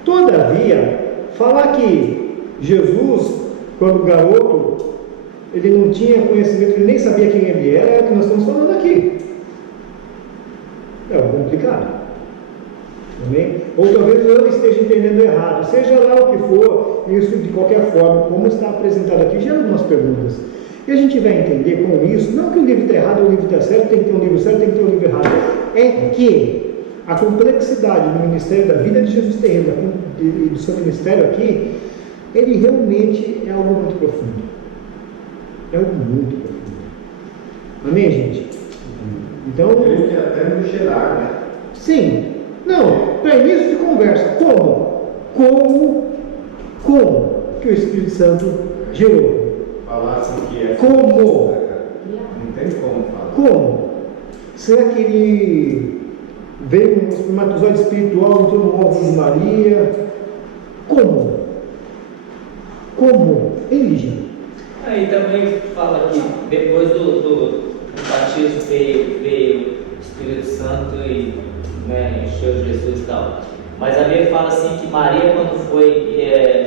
Todavia, falar que Jesus, quando garoto, ele não tinha conhecimento, ele nem sabia quem ele era, é o que nós estamos falando aqui. É algo complicado. Amém? Ou talvez eu esteja entendendo errado. Seja lá o que for, isso de qualquer forma, como está apresentado aqui, gera algumas perguntas. E a gente vai entender com isso, não que o livro está errado ou o livro está certo, tem que ter um livro certo, tem que ter um livro errado. É que a complexidade do ministério, da vida de Jesus terrena e do seu ministério aqui, ele realmente é algo muito profundo. É algo muito profundo. Amém, gente? Então, Ele quer até no gerar, né? sim. Não, para início de conversa, como que o Espírito Santo gerou? Falar assim que é. Como? Não tem como falar. Como? Será que ele veio um espermatozoide espiritual, entrou no ovo de Maria? Como? Ele, gente? Aí também fala que depois do batismo veio o Espírito Santo e encheu Jesus e tal. Mas a Bíblia fala assim que Maria, quando foi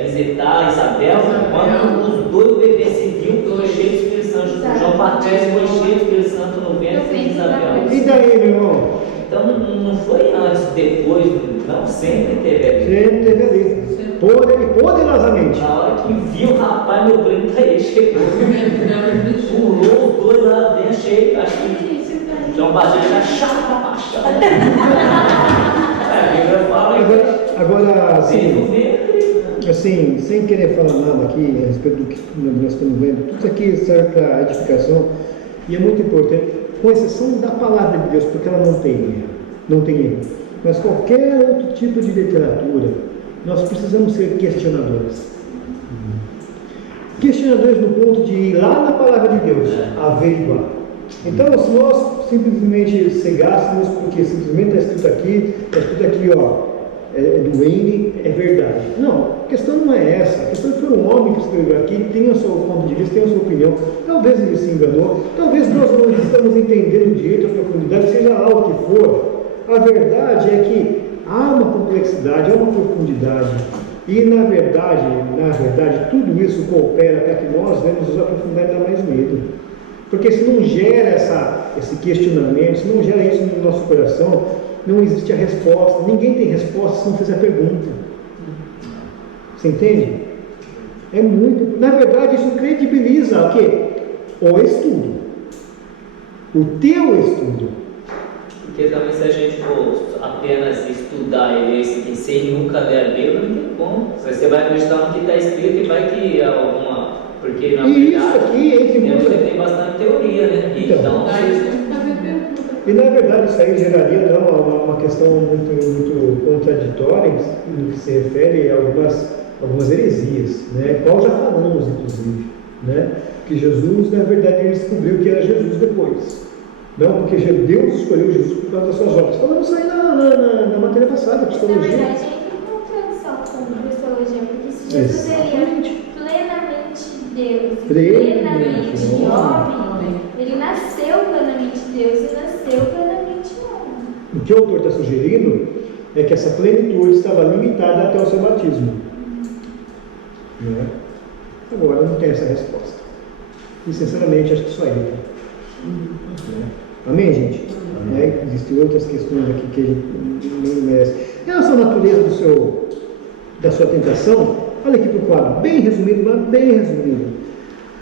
visitar Isabel, quando os dois bebês se viu, foi cheio do Espírito Santo. João Batista foi cheio do Espírito Santo no ventre de Isabel. E daí, meu irmão? Então não foi antes, depois, não, sempre teve ali. Sempre teve ali. Poderosamente. Na hora que viu o rapaz, meu primo tá aí, chegou. Pulou os dois lá dentro, cheio. Acho que João Batista já chata pra chata. Agora assim, sem querer falar nada aqui a respeito do que nós estamos vendo, tudo isso aqui serve para edificação e é muito importante, com exceção da palavra de Deus, porque ela não tem erro. Mas qualquer outro tipo de literatura, nós precisamos ser questionadores. Questionadores no ponto de ir lá na palavra de Deus, averiguar. Então, se nós simplesmente cegássemos, porque simplesmente está escrito aqui, é do N, é verdade. Não, a questão não é essa. A questão é que foi um homem que escreveu aqui, tem o seu ponto de vista, tem a sua opinião. Talvez ele se enganou, talvez nós não estamos entendendo direito a profundidade, seja lá o que for. A verdade é que há uma complexidade, há uma profundidade. E na verdade, tudo isso coopera para que nós vemos a profundidade e dá mais medo. Porque se não gera esse questionamento, se não gera isso no nosso coração, não existe a resposta. Ninguém tem resposta se não fizer pergunta. Você entende? É muito. Na verdade, isso credibiliza o quê? O estudo. O teu estudo. Porque também se a gente for apenas estudar e ler isso aqui sem nunca ler a Bíblia, não tem como. Você vai acreditar no que está escrito e vai que alguma. Porque na e verdade, isso aqui, entre muitas... você tem bastante teoria, né? Então E na verdade isso aí geraria uma questão muito contraditória no que se refere a algumas heresias, né? Qual já falamos, inclusive, né? Que Jesus, na verdade, ele descobriu que era Jesus depois. Não, porque Deus escolheu Jesus por causa das suas obras. Falamos isso aí na matéria passada, cristologia. Na verdade, entra em contradição com cristologia, porque se Jesus seria plenamente Deus, plenamente homem, ele nasceu plenamente Deus e nasceu plenamente homem. O que o autor está sugerindo é que essa plenitude estava limitada até o seu batismo. Né? Agora não tem essa resposta. E sinceramente acho que só ele. Né? Amém, gente? Amém. Né? Existem outras questões aqui que ele não merece. Em relação à natureza da sua tentação, olha aqui para o quadro, bem resumido, mas bem resumido.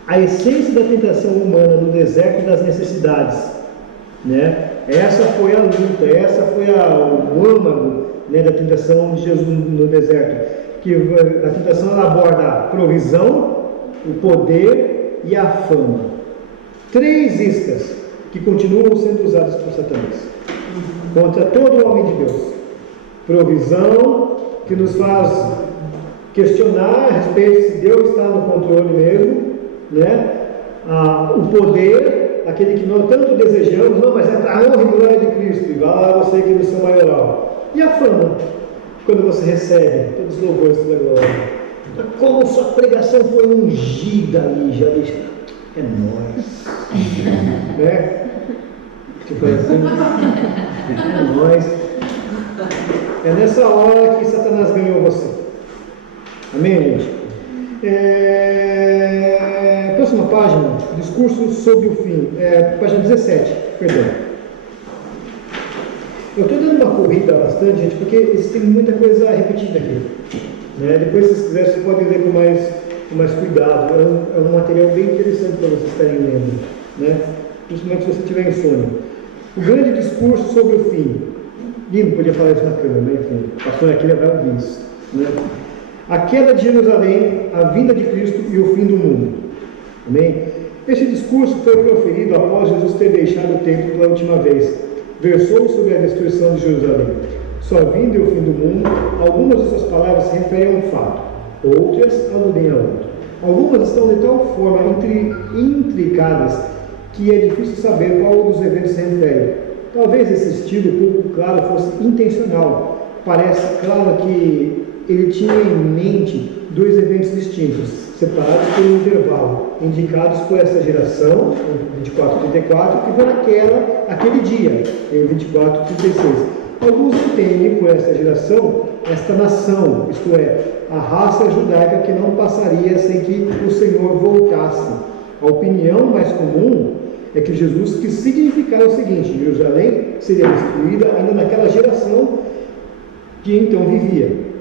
A essência da tentação humana no deserto das necessidades, né? Essa foi a luta, essa foi o âmago, né, da tentação de Jesus no deserto. Que a tentação ela aborda a provisão, o poder e a fama. 3 iscas que continuam sendo usadas por Satanás contra todo o homem de Deus. Provisão, que nos faz questionar a respeito se Deus está no controle mesmo, né? O poder, aquele que nós tanto desejamos, não, mas é para a honra e glória de Cristo, e vá lá você que é do seu maioral. E a fama, quando você recebe todos os louvores da glória. Como sua pregação foi ungida ali, já deixa. É nóis. Né? Tipo assim. É nóis. É nessa hora que Satanás ganhou você. Amém, gente? Próxima página, discurso sobre o fim. Página 17, perdão. Eu estou dando uma corrida bastante, gente, porque tem muita coisa repetida aqui. Né? Depois, se vocês quiserem, vocês podem ler com mais cuidado. É um material bem interessante para vocês estarem lendo. Né? Principalmente se você tiver insônia. O grande discurso sobre o fim. Lindo, podia falar isso na câmera, né? Enfim, o pastor aqui vai ouvir isso. Né? A queda de Jerusalém, a vinda de Cristo e o fim do mundo. Amém? Esse discurso foi proferido após Jesus ter deixado o templo pela última vez. Versou sobre a destruição de Jerusalém, sua vinda e o fim do mundo. Algumas de suas palavras se referem a um fato, outras aludem a outro. Algumas estão de tal forma intricadas que é difícil saber qual dos eventos se refere. Talvez esse estilo pouco claro fosse intencional. Parece claro que ele tinha em mente 2 eventos distintos, separados por um intervalo, indicados por essa geração, 24:34, e por aquele dia, 24:36. Alguns entendem por essa geração, esta nação, isto é, a raça judaica que não passaria sem que o Senhor voltasse. A opinião mais comum é que Jesus quis significar o seguinte: Jerusalém seria destruída ainda naquela geração que então vivia.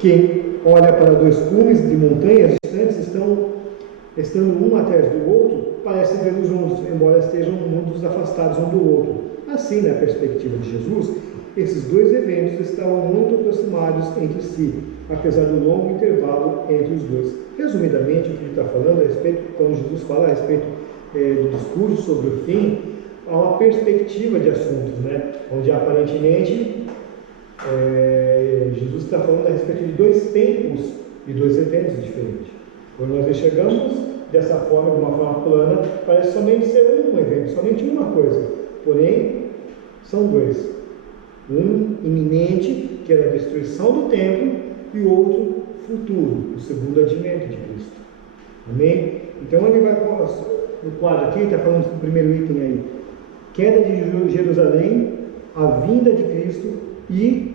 Quem olha para 2 cumes de montanhas distantes, estando um atrás do outro, parece ver-los juntos, embora estejam mundos afastados um do outro. Assim, na perspectiva de Jesus, esses 2 eventos estavam muito aproximados entre si, apesar do longo intervalo entre os dois. Resumidamente, o que ele está falando a respeito, quando Jesus fala a respeito do discurso sobre o fim, há uma perspectiva de assuntos, né? Onde aparentemente Jesus está falando a respeito de 2 tempos e 2 eventos diferentes. Quando nós enxergamos dessa forma, de uma forma plana, parece somente ser um evento, somente uma coisa. Porém, são 2. Um iminente, que é a destruição do templo, e o outro futuro, o segundo advento de Cristo. Amém? Então ele vai, no quadro aqui, está falando do primeiro item aí. Queda de Jerusalém, a vinda de Cristo e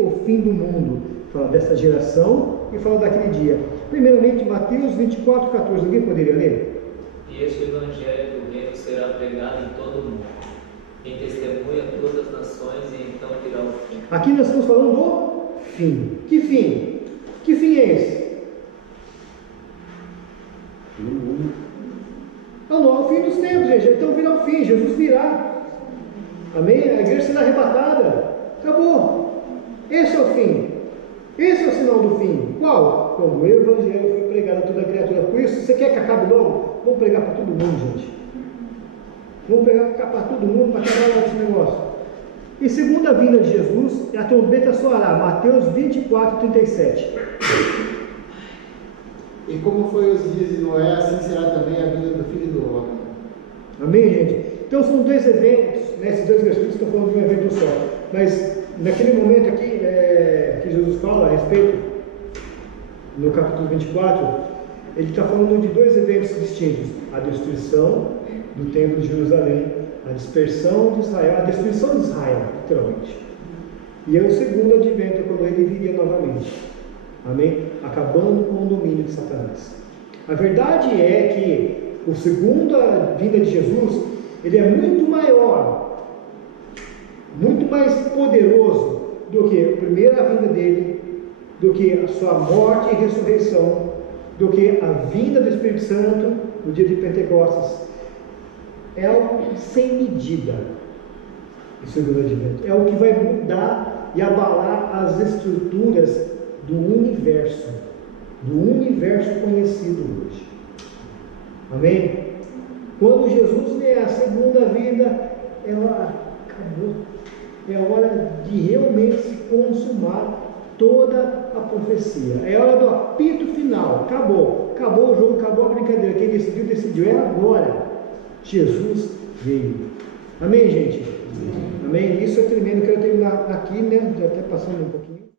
o fim do mundo. Fala dessa geração e fala daquele dia. Primeiramente, Mateus 24:14. Alguém poderia ler? E este evangelho do reino será pregado em todo o mundo, em testemunha a todas as nações, e então virá o fim. Aqui nós estamos falando do fim. Que fim? Que fim é esse? Não, é o fim dos tempos, gente. Então virá o fim, Jesus virá. Amém? A igreja será arrebatada. Acabou. Esse é o fim. Esse é o sinal do fim. Qual? Quando o evangelho foi pregado a toda a criatura. Por isso, você quer que acabe logo? Vamos pregar para todo mundo, gente. Vamos pregar para todo mundo para acabar logo esse negócio. E segunda vinda de Jesus, a trombeta soará. Mateus 24:37. E como foi os dias de Noé, assim será também a vinda do Filho do Homem. Amém, gente? Então são 2 eventos, né? Esses 2 versículos estão falando de um evento só. Mas naquele momento aqui que Jesus fala a respeito, no capítulo 24, ele está falando de 2 eventos distintos: a destruição do templo de Jerusalém, a dispersão de Israel, a destruição de Israel, literalmente. E é o segundo advento, quando ele viria novamente. Amém? Acabando com o domínio de Satanás. A verdade é que o segunda vinda de Jesus, ele é muito maior, muito mais poderoso do que a primeira vinda dele, do que a sua morte e ressurreição, do que a vinda do Espírito Santo no dia de Pentecostes. É algo sem medida. O segundo advento é o que vai mudar e abalar as estruturas do universo conhecido hoje. Amém? Quando Jesus vier a segunda vinda, ela acabou. É hora de realmente se consumar toda a profecia. É hora do apito final. Acabou o jogo, acabou a brincadeira. Quem decidiu, é agora. Jesus veio. Amém, gente? Amém? Isso é tremendo. Quero terminar aqui, né? Já até passando um pouquinho.